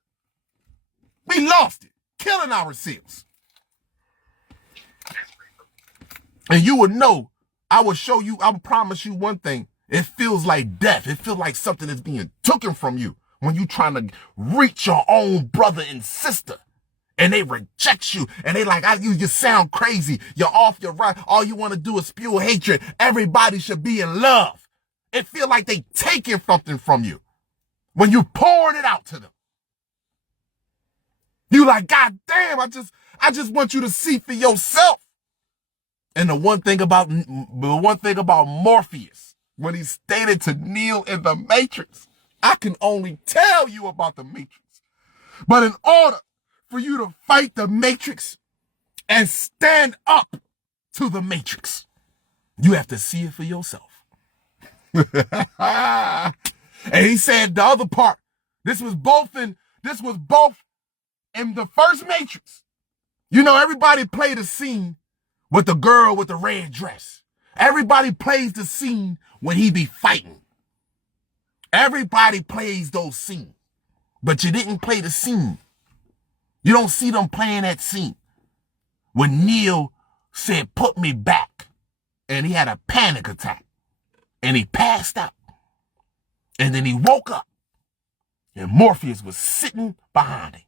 We lost it. Killing ourselves. And you would know, I will show you, I will promise you one thing. It feels like death. It feels like something is being taken from you when you trying to reach your own brother and sister. And they reject you. And they like, you just sound crazy. You're off your right. All you want to do is spew hatred. Everybody should be in love. It feel like they taking something from you when you pouring it out to them. You like, God damn, I just want you to see for yourself. And the one thing about Morpheus, when he stated to Neo in the Matrix, I can only tell you about the Matrix. But in order for you to fight the Matrix and stand up to the Matrix, you have to see it for yourself. And he said the other part, this was both in the first Matrix. You know, everybody played a scene with the girl with the red dress. Everybody plays the scene when he be fighting. Everybody plays those scenes, but you didn't play the scene. You don't see them playing that scene. When Neil said, "Put me back," and he had a panic attack, and he passed out, and then he woke up, and Morpheus was sitting behind him.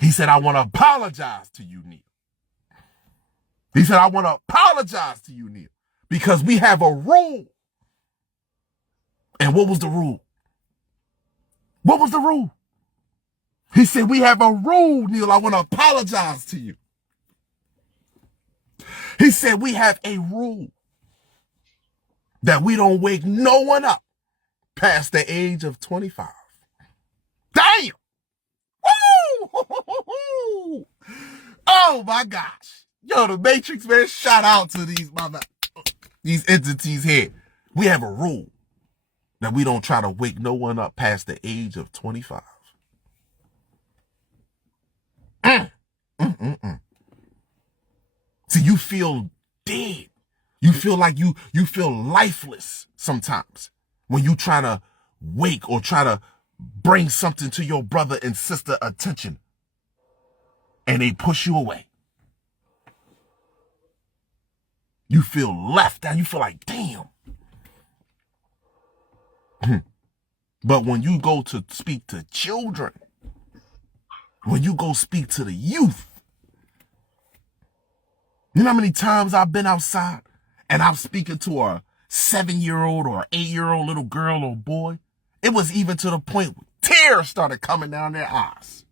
He said, "I want to apologize to you, Neil." He said, "I want to apologize to you, Neil, because we have a rule." And what was the rule? What was the rule? He said, "We have a rule, Neil. I want to apologize to you." He said, "We have a rule that we don't wake no one up past the age of 25. Damn! Woo! Oh my gosh. Yo, the Matrix, man, shout out to these entities here. We have a rule that we don't try to wake no one up past the age of 25. See, you feel dead. You feel like you feel lifeless sometimes when you try to wake or try to bring something to your brother and sister attention, and they push you away. You feel left out. You feel like, damn. But when you go to speak to children, when you go speak to the youth, you know how many times I've been outside and I'm speaking to a 7-year-old or 8-year-old little girl or boy? It was even to the point where tears started coming down their eyes.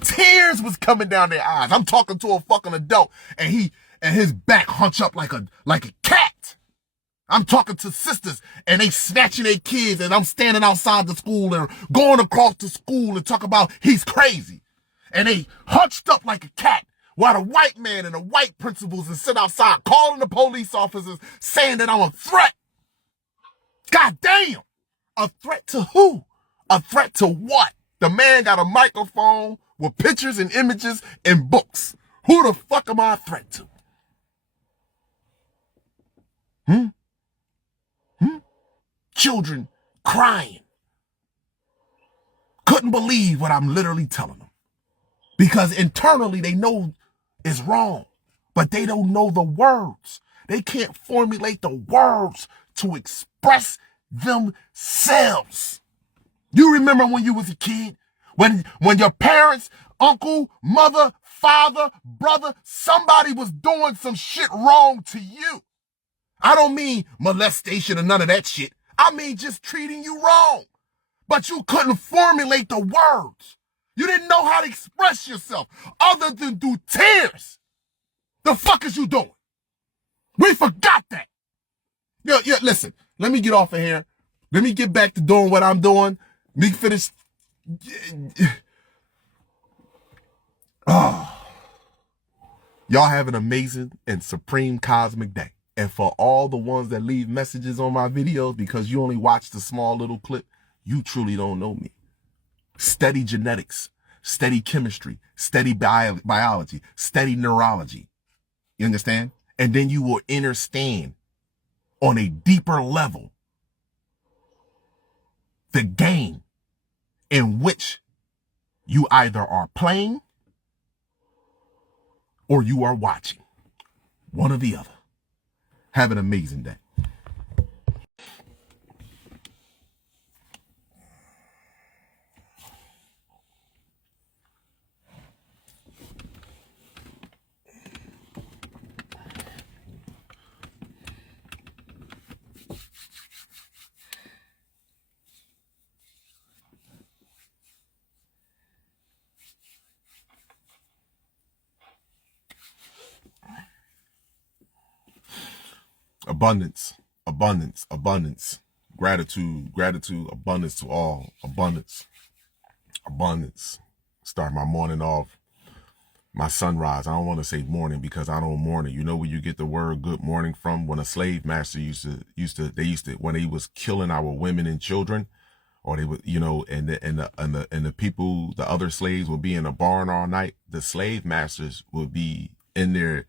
Tears was coming down their eyes. I'm talking to a fucking adult and his back hunch up like a cat. I'm talking to sisters and they snatching their kids, and I'm standing outside the school and going across the school and talk about he's crazy. And they hunched up like a cat while the white man and the white principals and sit outside calling the police officers saying that I'm a threat. God damn. A threat to who? A threat to what? The man got a microphone with pictures and images and books. Who the fuck am I a threat to? Children crying. Couldn't believe what I'm literally telling them. Because internally they know it's wrong, but they don't know the words. They can't formulate the words to express themselves. You remember when you was a kid? When your parents, uncle, mother, father, brother, somebody was doing some shit wrong to you. I don't mean molestation or none of that shit. I mean just treating you wrong. But you couldn't formulate the words. You didn't know how to express yourself other than through tears. The fuck is you doing? We forgot that. Yeah, listen, let me get off of here. Let me get back to doing what I'm doing. Let me finish. Oh. Y'all have an amazing and supreme cosmic day. And for all the ones that leave messages on my videos because you only watch the small little clip, you truly don't know me. Steady genetics, steady chemistry, steady biology, steady neurology. You understand? And then you will understand on a deeper level the game in which you either are playing or you are watching. One or the other. Have an amazing day. Abundance, abundance, abundance. Gratitude, gratitude, abundance to all. Abundance, abundance. Start my morning off, my sunrise. I don't want to say morning because I don't morning. You know where you get the word good morning from? When a slave master used to when he was killing our women and children, or they would, and the people, the other slaves would be in a barn all night. The slave masters would be in their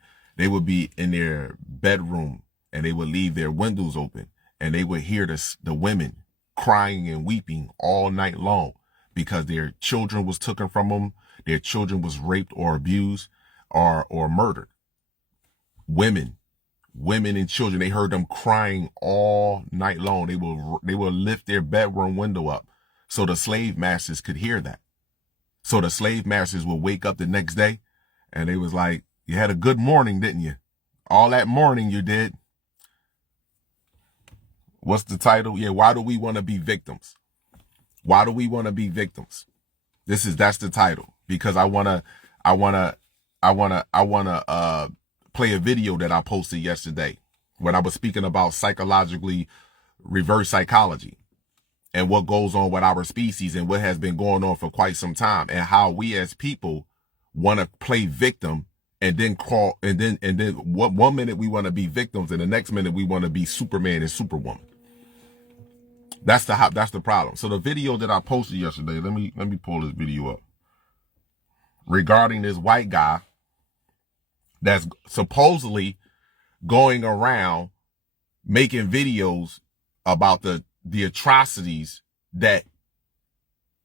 bedroom, and they would leave their windows open, and they would hear the women crying and weeping all night long because their children was taken from them, their children was raped or abused or murdered. Women and children, they heard them crying all night long. They will lift their bedroom window up so the slave masters could hear that. So the slave masters would wake up the next day and they was like, you had a good morning, didn't you? All that morning you did. What's the title? Yeah, why do we want to be victims? Why do we want to be victims? That's the title, because I want to play a video that I posted yesterday when I was speaking about psychologically reverse psychology and what goes on with our species and what has been going on for quite some time, and how we as people want to play victim and then call and then one minute we want to be victims and the next minute we want to be Superman and Superwoman. That's the problem. So the video that I posted yesterday, let me pull this video up, regarding this white guy that's supposedly going around making videos about the atrocities that,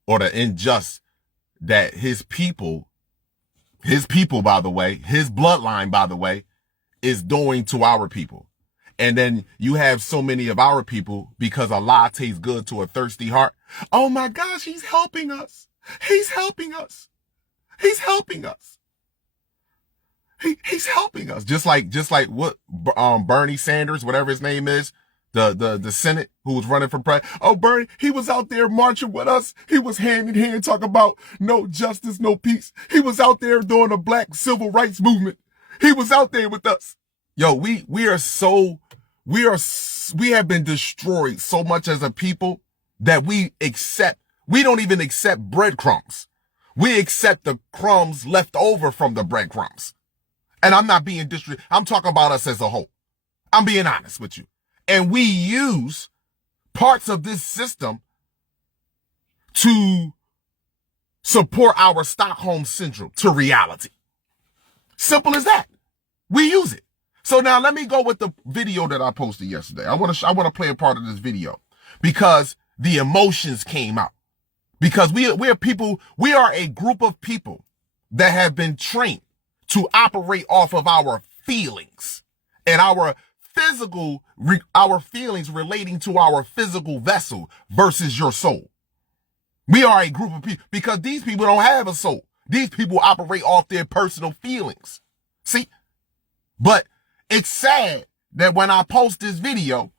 or the injustice that his people, by the way, his bloodline, by the way, is doing to our people. And then you have so many of our people, because Allah tastes good to a thirsty heart. Oh my gosh, he's helping us. He's helping us. He's helping us. He's helping us. Just like what Bernie Sanders, whatever his name is, the Senate, who was running for president. Oh, Bernie, he was out there marching with us. He was hand in hand talking about no justice, no peace. He was out there doing a black civil rights movement. He was out there with us. Yo, we have been destroyed so much as a people that we don't even accept breadcrumbs. We accept the crumbs left over from the breadcrumbs. And I'm not being I'm talking about us as a whole. I'm being honest with you. And we use parts of this system to support our Stockholm syndrome to reality. Simple as that. We use it. So now let me go with the video that I posted yesterday. I want to play a part of this video because the emotions came out. Because we are a group of people that have been trained to operate off of our feelings and our feelings relating to our physical vessel versus your soul. We are a group of people because these people don't have a soul. These people operate off their personal feelings. See? But it's sad that when I post this video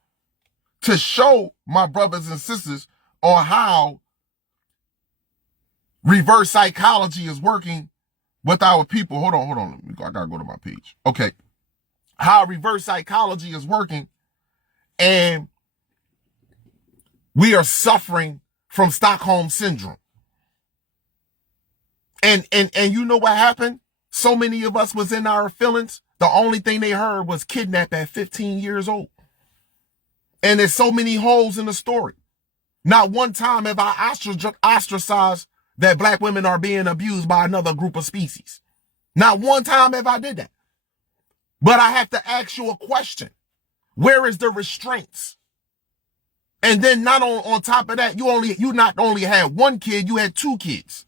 to show my brothers and sisters on how reverse psychology is working with our people. Hold on. I gotta go to my page. Okay. How reverse psychology is working, and we are suffering from Stockholm syndrome. And you know what happened? So many of us was in our feelings. The only thing they heard was kidnapped at 15 years old. And there's so many holes in the story. Not one time have I ostracized that black women are being abused by another group of species. Not one time have I did that. But I have to ask you a question. Where is the restraints? And then not on top of that, you not only had one kid, you had two kids.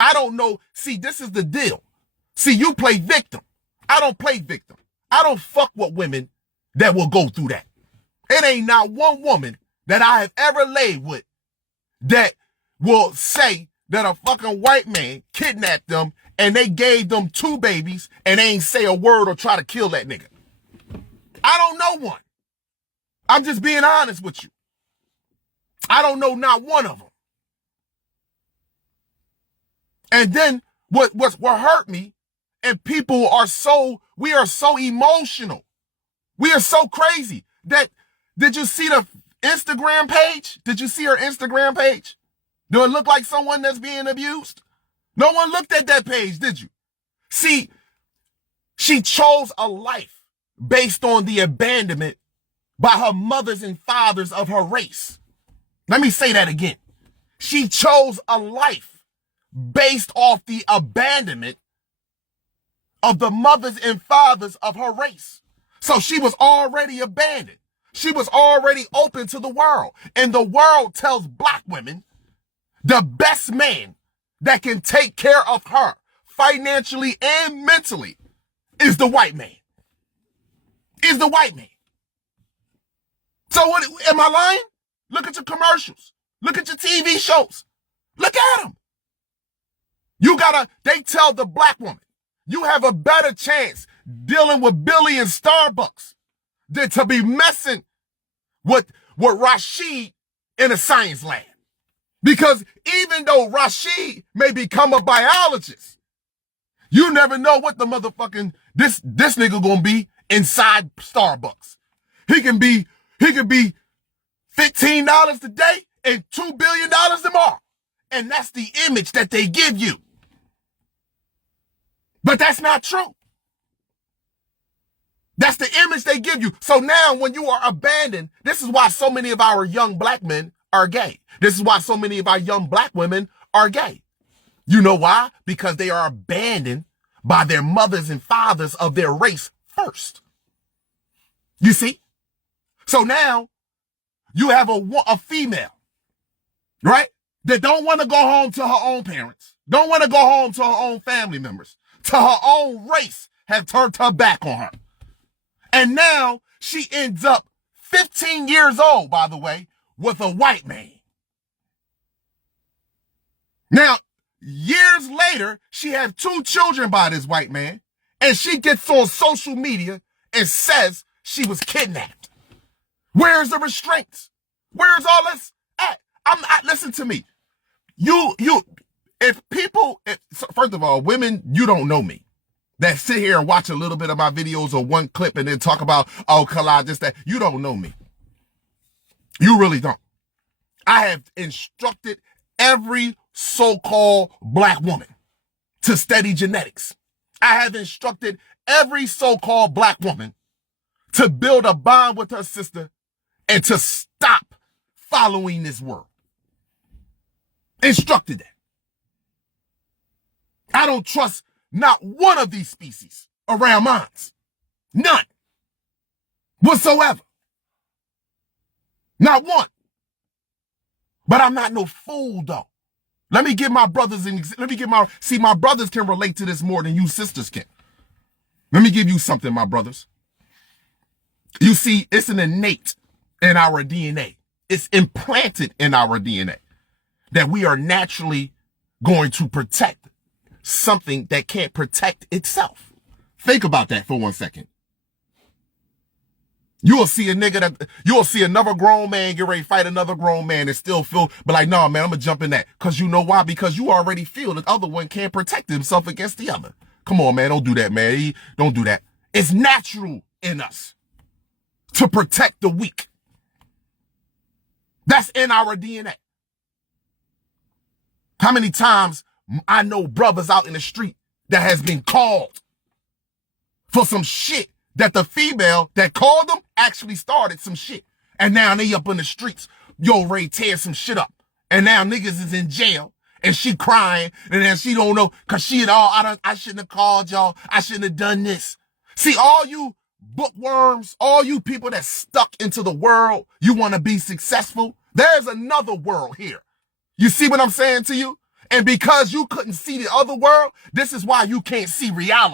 I don't know. See, this is the deal. See, you play victim. I don't play victim. I don't fuck with women that will go through that. It ain't not one woman that I have ever laid with that will say that a fucking white man kidnapped them and they gave them two babies and they ain't say a word or try to kill that nigga. I don't know one. I'm just being honest with you. I don't know not one of them. And then what hurt me, and people we are so emotional. We are so crazy that, did you see the Instagram page? Did you see her Instagram page? Do it look like someone that's being abused? No one looked at that page, did you? See, she chose a life based on the abandonment by her mothers and fathers of her race. Let me say that again. She chose a life based off the abandonment of the mothers and fathers of her race. So she was already abandoned. She was already open to the world. And the world tells black women the best man that can take care of her financially and mentally is the white man. Is the white man. So what, am I lying? Look at your commercials. Look at your TV shows. Look at them. They tell the black woman, you have a better chance dealing with Billy in Starbucks than to be messing with Rashid in a science lab. Because even though Rashid may become a biologist, you never know what the motherfucking, this nigga gonna be inside Starbucks. He can be $15 today and $2 billion tomorrow. And that's the image that they give you. But that's not true. That's the image they give you. So now when you are abandoned, this is why so many of our young black men are gay. This is why so many of our young black women are gay. You know why? Because they are abandoned by their mothers and fathers of their race first. You see? So now you have a female, right? That don't want to go home to her own parents, don't want to go home to her own family members, to her own race have turned her back on her. And now she ends up 15 years old, by the way, with a white man. Now, years later, she had 2 children by this white man, and she gets on social media and says she was kidnapped. Where's the restraints? Where's all this at? Listen to me. First of all, women, you don't know me. That sit here and watch a little bit of my videos or one clip and then talk about, oh, Khalid, this, that. You don't know me. You really don't. I have instructed every so-called black woman to study genetics. I have instructed every so-called black woman to build a bond with her sister and to stop following this world. Instructed that. I don't trust not one of these species around mine. None. Whatsoever. Not one. But I'm not no fool, though. Let me give my brothers my brothers can relate to this more than you sisters can. Let me give you something, my brothers. You see, it's an innate in our DNA. It's implanted in our DNA that we are naturally going to protect something that can't protect itself. Think about that for 1 second. You'll see another grown man get ready to fight another grown man and still feel, but like, no, man, I'm gonna jump in that. Cause you know why? Because you already feel the other one can't protect himself against the other. Come on, man, don't do that, man. Don't do that. It's natural in us to protect the weak. That's in our DNA. How many times I know brothers out in the street that has been called for some shit that the female that called them actually started some shit. And now they up in the streets, yo, Ray tear some shit up. And now niggas is in jail and she crying and then she don't know cause I shouldn't have called y'all. I shouldn't have done this. See, all you bookworms, all you people that stuck into the world, you want to be successful. There's another world here. You see what I'm saying to you? And because you couldn't see the other world, this is why you can't see reality.